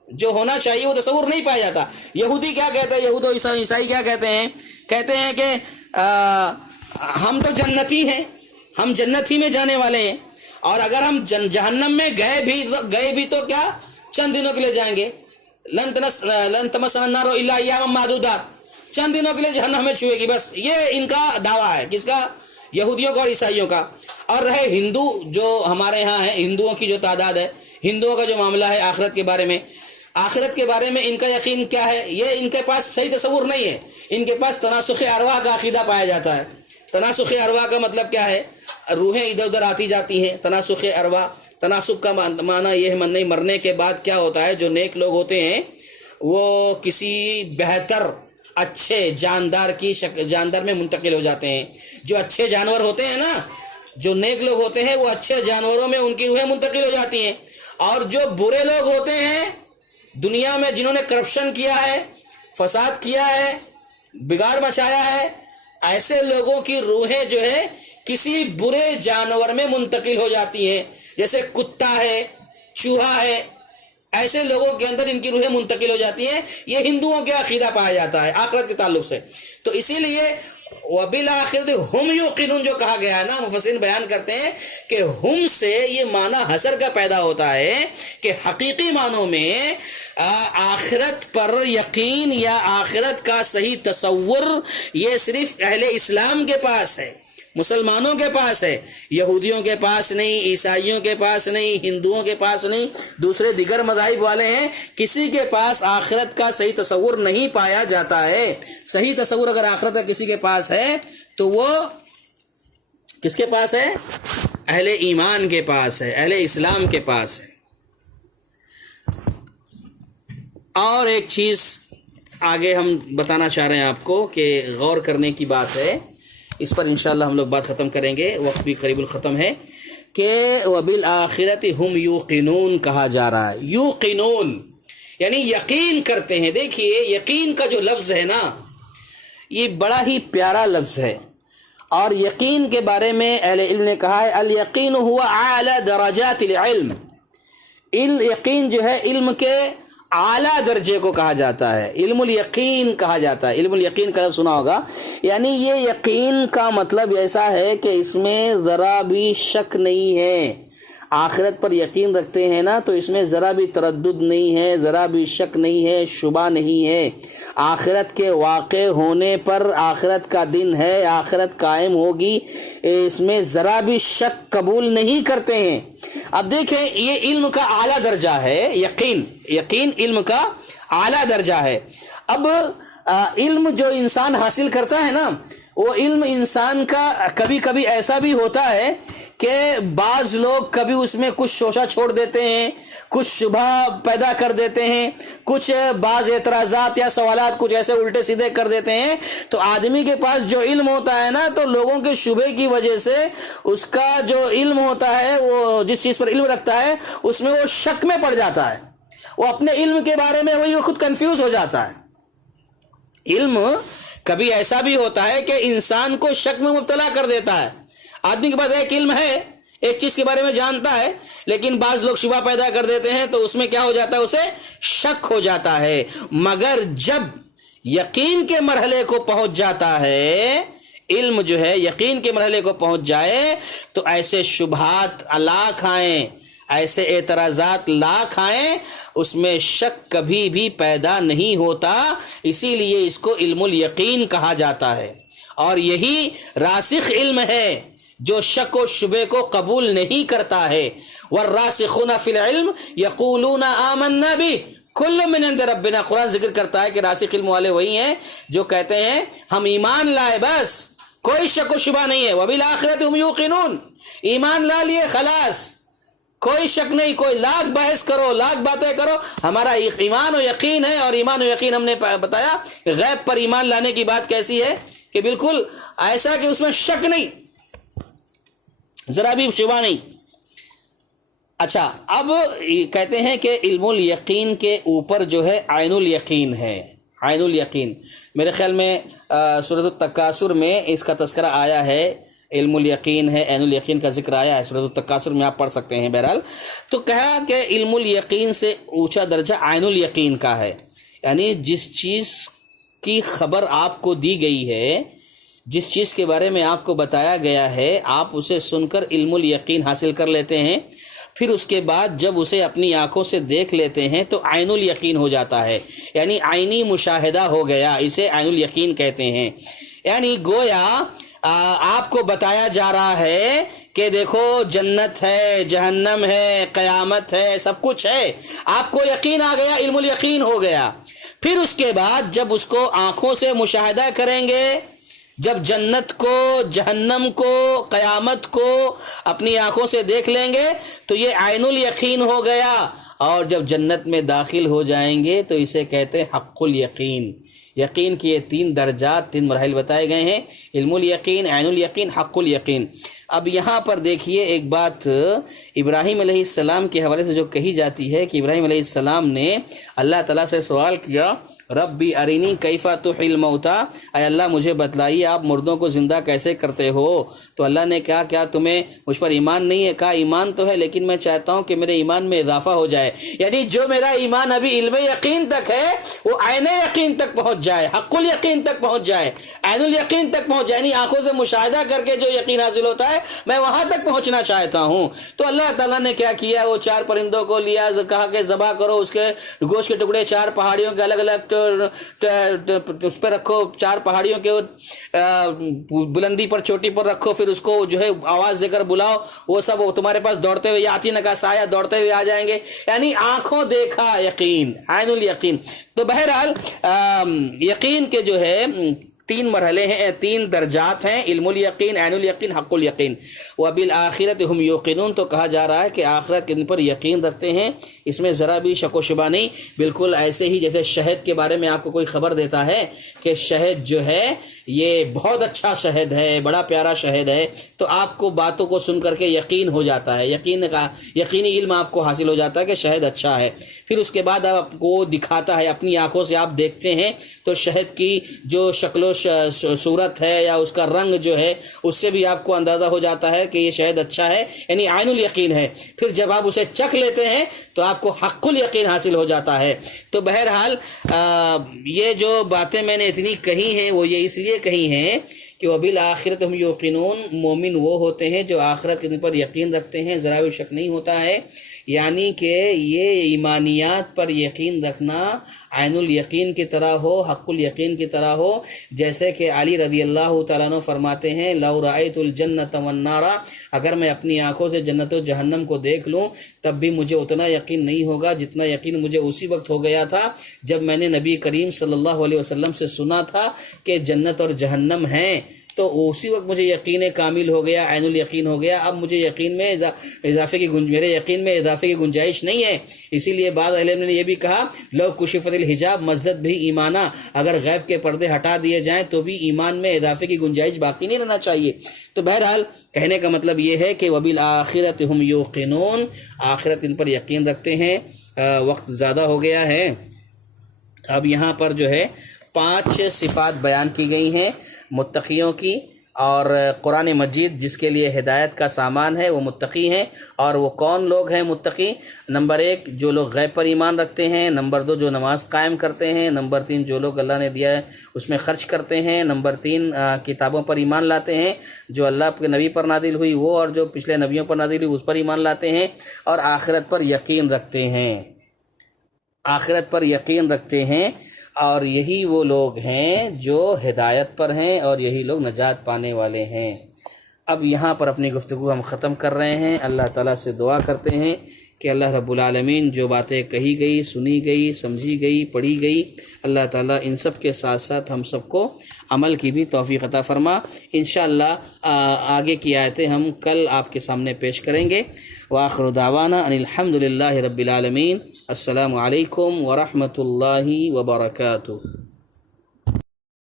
جو ہونا چاہیے وہ تصور نہیں پایا جاتا۔ یہودی کیا کہتے ہیں، یہود و عیسائی کیا کہتے ہیں کہ ہم تو جنتی ہیں، ہم جنت ہی میں جانے والے ہیں، اور اگر ہم جہنم میں گئے بھی تو کیا چند دنوں کے لیے جائیں گے، لن تمسنا النار الا ایاما معدودات، چند دنوں کے لیے جہنم میں چھوئے گی، بس یہ ان کا دعویٰ ہے۔ کس کا؟ یہودیوں کا اور عیسائیوں کا۔ اور رہے ہندو جو ہمارے ہاں ہیں، ہندوؤں کی جو تعداد ہے، ہندوؤں کا جو معاملہ ہے آخرت کے بارے میں ان کا یقین کیا ہے؟ یہ ان کے پاس صحیح تصور نہیں ہے۔ ان کے پاس تناسخ ارواح کا عقیدہ پایا جاتا ہے۔ تناسخ ارواح کا مطلب کیا ہے؟ روحیں ادھر ادھر آتی جاتی ہیں۔ تناسخ ارواح، تناسخ کا معنی یہ ہے مرنے کے بعد کیا ہوتا ہے، جو نیک لوگ ہوتے ہیں وہ کسی بہتر اچھے جاندار میں منتقل ہو جاتے ہیں۔ جو اچھے جانور ہوتے ہیں نا، جو نیک لوگ ہوتے ہیں، وہ اچھے جانوروں میں ان کی روحیں منتقل ہو جاتی ہیں۔ اور جو برے لوگ ہوتے ہیں دنیا میں، جنہوں نے کرپشن کیا ہے، فساد کیا ہے، بگاڑ مچایا ہے، ایسے لوگوں کی روحیں جو ہے کسی برے جانور میں منتقل ہو جاتی ہیں، جیسے کتا ہے، چوہا ہے، ایسے لوگوں کے اندر ان کی روحیں منتقل ہو جاتی ہیں۔ یہ ہندوؤں کے عقیدہ پایا جاتا ہے آخرت کے تعلق سے۔ تو اسی لیے وبالآخرۃ ہم یوقنون جو کہا گیا ہے نا، مفسرین بیان کرتے ہیں کہ ہم سے یہ معنی حصر کا پیدا ہوتا ہے کہ حقیقی معنوں میں آخرت پر یقین یا آخرت کا صحیح تصور یہ صرف اہل اسلام کے پاس ہے، مسلمانوں کے پاس ہے، یہودیوں کے پاس نہیں، عیسائیوں کے پاس نہیں، ہندوؤں کے پاس نہیں، دوسرے دیگر مذاہب والے ہیں، کسی کے پاس آخرت کا صحیح تصور نہیں پایا جاتا ہے۔ صحیح تصور اگر آخرت کا کسی کے پاس ہے تو وہ کس کے پاس ہے؟ اہل ایمان کے پاس ہے، اہل اسلام کے پاس ہے۔ اور ایک چیز آگے ہم بتانا چاہ رہے ہیں آپ کو کہ غور کرنے کی بات ہے، اس پر انشاءاللہ ہم لوگ بات ختم کریں گے، وقت بھی قریب الختم ہے، کہ وبالآخرۃ ہم یوقنون کہا جا رہا ہے۔ یوقنون یعنی یقین کرتے ہیں۔ دیکھیے یقین کا جو لفظ ہے نا، یہ بڑا ہی پیارا لفظ ہے، اور یقین کے بارے میں اہل علم نے کہا ہے الیقین ہوا اعلی درجات العلم۔ یقین جو ہے علم کے اعلیٰ درجے کو کہا جاتا ہے، علم الیقین کہا جاتا ہے۔ علم الیقین کا سنا ہوگا، یعنی یہ یقین کا مطلب ایسا ہے کہ اس میں ذرا بھی شک نہیں ہے۔ آخرت پر یقین رکھتے ہیں نا تو اس میں ذرا بھی تردد نہیں ہے، ذرا بھی شک نہیں ہے، شبہ نہیں ہے۔ آخرت کے واقع ہونے پر، آخرت کا دن ہے، آخرت قائم ہوگی، اس میں ذرا بھی شک قبول نہیں کرتے ہیں۔ اب دیکھیں یہ علم کا اعلیٰ درجہ ہے، یقین علم کا اعلیٰ درجہ ہے۔ اب علم جو انسان حاصل کرتا ہے نا، وہ علم انسان کا کبھی کبھی ایسا بھی ہوتا ہے کہ بعض لوگ کبھی اس میں کچھ شوشہ چھوڑ دیتے ہیں، کچھ شبہ پیدا کر دیتے ہیں، کچھ بعض اعتراضات یا سوالات کچھ ایسے الٹے سیدھے کر دیتے ہیں، تو آدمی کے پاس جو علم ہوتا ہے نا، تو لوگوں کے شبہ کی وجہ سے اس کا جو علم ہوتا ہے، وہ جس چیز پر علم رکھتا ہے اس میں وہ شک میں پڑ جاتا ہے، وہ اپنے علم کے بارے میں وہی خود کنفیوز ہو جاتا ہے۔ علم کبھی ایسا بھی ہوتا ہے کہ انسان کو شک میں مبتلا کر دیتا ہے۔ آدمی کے پاس ایک علم ہے، ایک چیز کے بارے میں جانتا ہے، لیکن بعض لوگ شبہ پیدا کر دیتے ہیں تو اس میں کیا ہو جاتا ہے، اسے شک ہو جاتا ہے۔ مگر جب یقین کے مرحلے کو پہنچ جاتا ہے، علم جو ہے یقین کے مرحلے کو پہنچ جائے تو ایسے شبہات لاکھ آئیں، ایسے اعتراضات لاکھ آئیں، اس میں شک کبھی بھی پیدا نہیں ہوتا، اسی لیے اس کو علم الیقین کہا جاتا ہے۔ اور یہی راسخ علم ہے جو شک و شبے کو قبول نہیں کرتا ہے۔ والراسخون فی العلم یقولون آمنا بہ کل من عند ربنا، قرآن ذکر کرتا ہے کہ راسخ علم والے وہی ہیں جو کہتے ہیں ہم ایمان لائے، بس کوئی شک و شبہ نہیں ہے، وبالآخرۃ ہم یوقنون، ایمان لا لیے خلاص، کوئی شک نہیں، کوئی لاکھ بحث کرو، لاکھ باتیں کرو، ہمارا ایمان و یقین ہے۔ اور ایمان و یقین ہم نے بتایا غیب پر ایمان لانے کی بات کیسی ہے کہ بالکل ایسا کہ اس میں شک نہیں، ذرا بھی شبہ نہیں۔ اچھا، اب کہتے ہیں کہ علم الیقین کے اوپر جو ہے عین الیقین ہے، عین الیقین۔ میرے خیال میں سورۃ التکاثر میں اس کا تذکرہ آیا ہے، علم الیقین ہے، عین الیقین کا ذکر آیا ہے سورۃ التکاثر میں، آپ پڑھ سکتے ہیں بہرحال۔ تو کہا کہ علم الیقین سے اونچا درجہ عین الیقین کا ہے، یعنی جس چیز کی خبر آپ کو دی گئی ہے، جس چیز کے بارے میں آپ کو بتایا گیا ہے، آپ اسے سن کر علم الیقین حاصل کر لیتے ہیں، پھر اس کے بعد جب اسے اپنی آنکھوں سے دیکھ لیتے ہیں تو عین الیقین ہو جاتا ہے، یعنی عینی مشاہدہ ہو گیا، اسے عین الیقین کہتے ہیں۔ یعنی گویا آپ کو بتایا جا رہا ہے کہ دیکھو جنت ہے، جہنم ہے، قیامت ہے، سب کچھ ہے، آپ کو یقین آ گیا، علم الیقین ہو گیا۔ پھر اس کے بعد جب اس کو آنکھوں سے مشاہدہ کریں گے، جب جنت کو، جہنم کو، قیامت کو اپنی آنکھوں سے دیکھ لیں گے تو یہ عین الیقین ہو گیا، اور جب جنت میں داخل ہو جائیں گے تو اسے کہتے ہیں حق الیقین۔ یقین کے یہ 3 درجات، 3 مراحل بتائے گئے ہیں، علم الیقین، عین الیقین، حق الیقین۔ اب یہاں پر دیکھیے ایک بات ابراہیم علیہ السلام کے حوالے سے جو کہی جاتی ہے کہ ابراہیم علیہ السلام نے اللہ تعالیٰ سے سوال کیا، ربی ارینی کیف تحیی الموتی، اے اللہ مجھے بتلائیے آپ مردوں کو زندہ کیسے کرتے ہو؟ تو اللہ نے کہا کیا تمہیں مجھ پر ایمان نہیں ہے؟ کہا ایمان تو ہے لیکن میں چاہتا ہوں کہ میرے ایمان میں اضافہ ہو جائے، یعنی جو میرا ایمان ابھی علم یقین تک ہے وہ عین یقین تک پہنچ جائے، حق الیقین تک پہنچ جائے، عین الیقین تک پہنچ جائے، یعنی آنکھوں سے مشاہدہ کر کے جو یقین حاصل ہوتا ہے میں وہاں تک پہنچنا چاہتا ہوں۔ تو اللہ تعالیٰ نے کیا کیا، وہ 4 پرندوں کو لیا، کہا کہ ذبح کرو، اس کے گوشت کے ٹکڑے 4 پہاڑیوں کے الگ الگ اس پہ رکھو، 4 پہاڑیوں کے بلندی پر، چوٹی پر رکھو، پھر اس کو جو ہے آواز دے کر بلاؤ، وہ سب تمہارے پاس دوڑتے ہوئے، یاتین کا سایہ دوڑتے ہوئے آ جائیں گے، یعنی آنکھوں دیکھا یقین، عین الیقین۔ تو بہرحال یقین کے جو ہے 3 مرحلے ہیں، 3 درجات ہیں، علم الیقین، عین الیقین، حق الیقین۔ وبالآخرۃ ہم یوقنون، تو کہا جا رہا ہے کہ آخرت کے دن پر یقین رکھتے ہیں، اس میں ذرا بھی شک و شبہ نہیں، بالکل ایسے ہی جیسے شہد کے بارے میں آپ کو کوئی خبر دیتا ہے کہ شہد جو ہے یہ بہت اچھا شہد ہے، بڑا پیارا شہد ہے، تو آپ کو باتوں کو سن کر کے یقین ہو جاتا ہے، یقینی علم آپ کو حاصل ہو جاتا ہے کہ شہد اچھا ہے۔ پھر اس کے بعد آپ کو دکھاتا ہے، اپنی آنکھوں سے آپ دیکھتے ہیں تو شہد کی جو شکل و صورت ہے یا اس کا رنگ جو ہے اس سے بھی آپ کو اندازہ ہو جاتا ہے کہ یہ شہد اچھا ہے، یعنی عین الیقین ہے۔ پھر جب آپ اسے چکھ لیتے ہیں تو آپ کو حق الیقین حاصل ہو جاتا ہے۔ تو بہرحال یہ جو باتیں میں نے اتنی کہی ہیں وہ یہ اس لیے کہی ہیں کہ وبالآخرۃ ہم یوقنون، مومن وہ ہوتے ہیں جو آخرت کے دن پر یقین رکھتے ہیں، ذرا بھی شک نہیں ہوتا ہے، یعنی کہ یہ ایمانیات پر یقین رکھنا عین الیقین کی طرح ہو، حق الیقین کی طرح ہو، جیسے کہ علی رضی اللہ تعالیٰ عنہ فرماتے ہیں لو رأیت الجنۃ والنار، اگر میں اپنی آنکھوں سے جنت و جہنم کو دیکھ لوں تب بھی مجھے اتنا یقین نہیں ہوگا جتنا یقین مجھے اسی وقت ہو گیا تھا جب میں نے نبی کریم صلی اللہ علیہ وسلم سے سنا تھا کہ جنت اور جہنم ہیں، تو اسی وقت مجھے یقین کامل ہو گیا، عین الیقین ہو گیا۔ اب مجھے یقین میں میرے یقین میں اضافے کی گنجائش نہیں ہے، اسی لیے بعض اہل علم نے یہ بھی کہا لو کشفت الحجاب مزدد بھی ایمانا، اگر غیب کے پردے ہٹا دیے جائیں تو بھی ایمان میں اضافے کی گنجائش باقی نہیں رہنا چاہیے۔ تو بہرحال کہنے کا مطلب یہ ہے کہ وبالآخرۃ ہم یوقنون، آخرت ان پر یقین رکھتے ہیں۔ وقت زیادہ ہو گیا ہے، اب یہاں پر جو ہے 5 صفات بیان کی گئی ہیں متقیوں کی، اور قرآن مجید جس کے لیے ہدایت کا سامان ہے وہ متقی ہیں۔ اور وہ کون لوگ ہیں متقی؟ نمبر 1 جو لوگ غیب پر ایمان رکھتے ہیں، نمبر 2 جو نماز قائم کرتے ہیں، نمبر 3 جو لوگ اللہ نے دیا ہے اس میں خرچ کرتے ہیں، نمبر 3 کتابوں پر ایمان لاتے ہیں جو اللہ کے نبی پر نازل ہوئی وہ اور جو پچھلے نبیوں پر نازل ہوئی اس پر ایمان لاتے ہیں، اور آخرت پر یقین رکھتے ہیں، آخرت پر یقین رکھتے ہیں۔ اور یہی وہ لوگ ہیں جو ہدایت پر ہیں اور یہی لوگ نجات پانے والے ہیں۔ اب یہاں پر اپنی گفتگو ہم ختم کر رہے ہیں۔ اللہ تعالیٰ سے دعا کرتے ہیں کہ اللہ رب العالمین جو باتیں کہی گئی، سنی گئی، سمجھی گئی، پڑھی گئی، اللہ تعالیٰ ان سب کے ساتھ ساتھ ہم سب کو عمل کی بھی توفیق عطا فرما۔ انشاءاللہ آگے کی آیتیں ہم کل آپ کے سامنے پیش کریں گے۔ وآخر دعوانا ان الحمد للہ رب العالمین۔ السلام علیکم ورحمۃ اللہ وبرکاتہ۔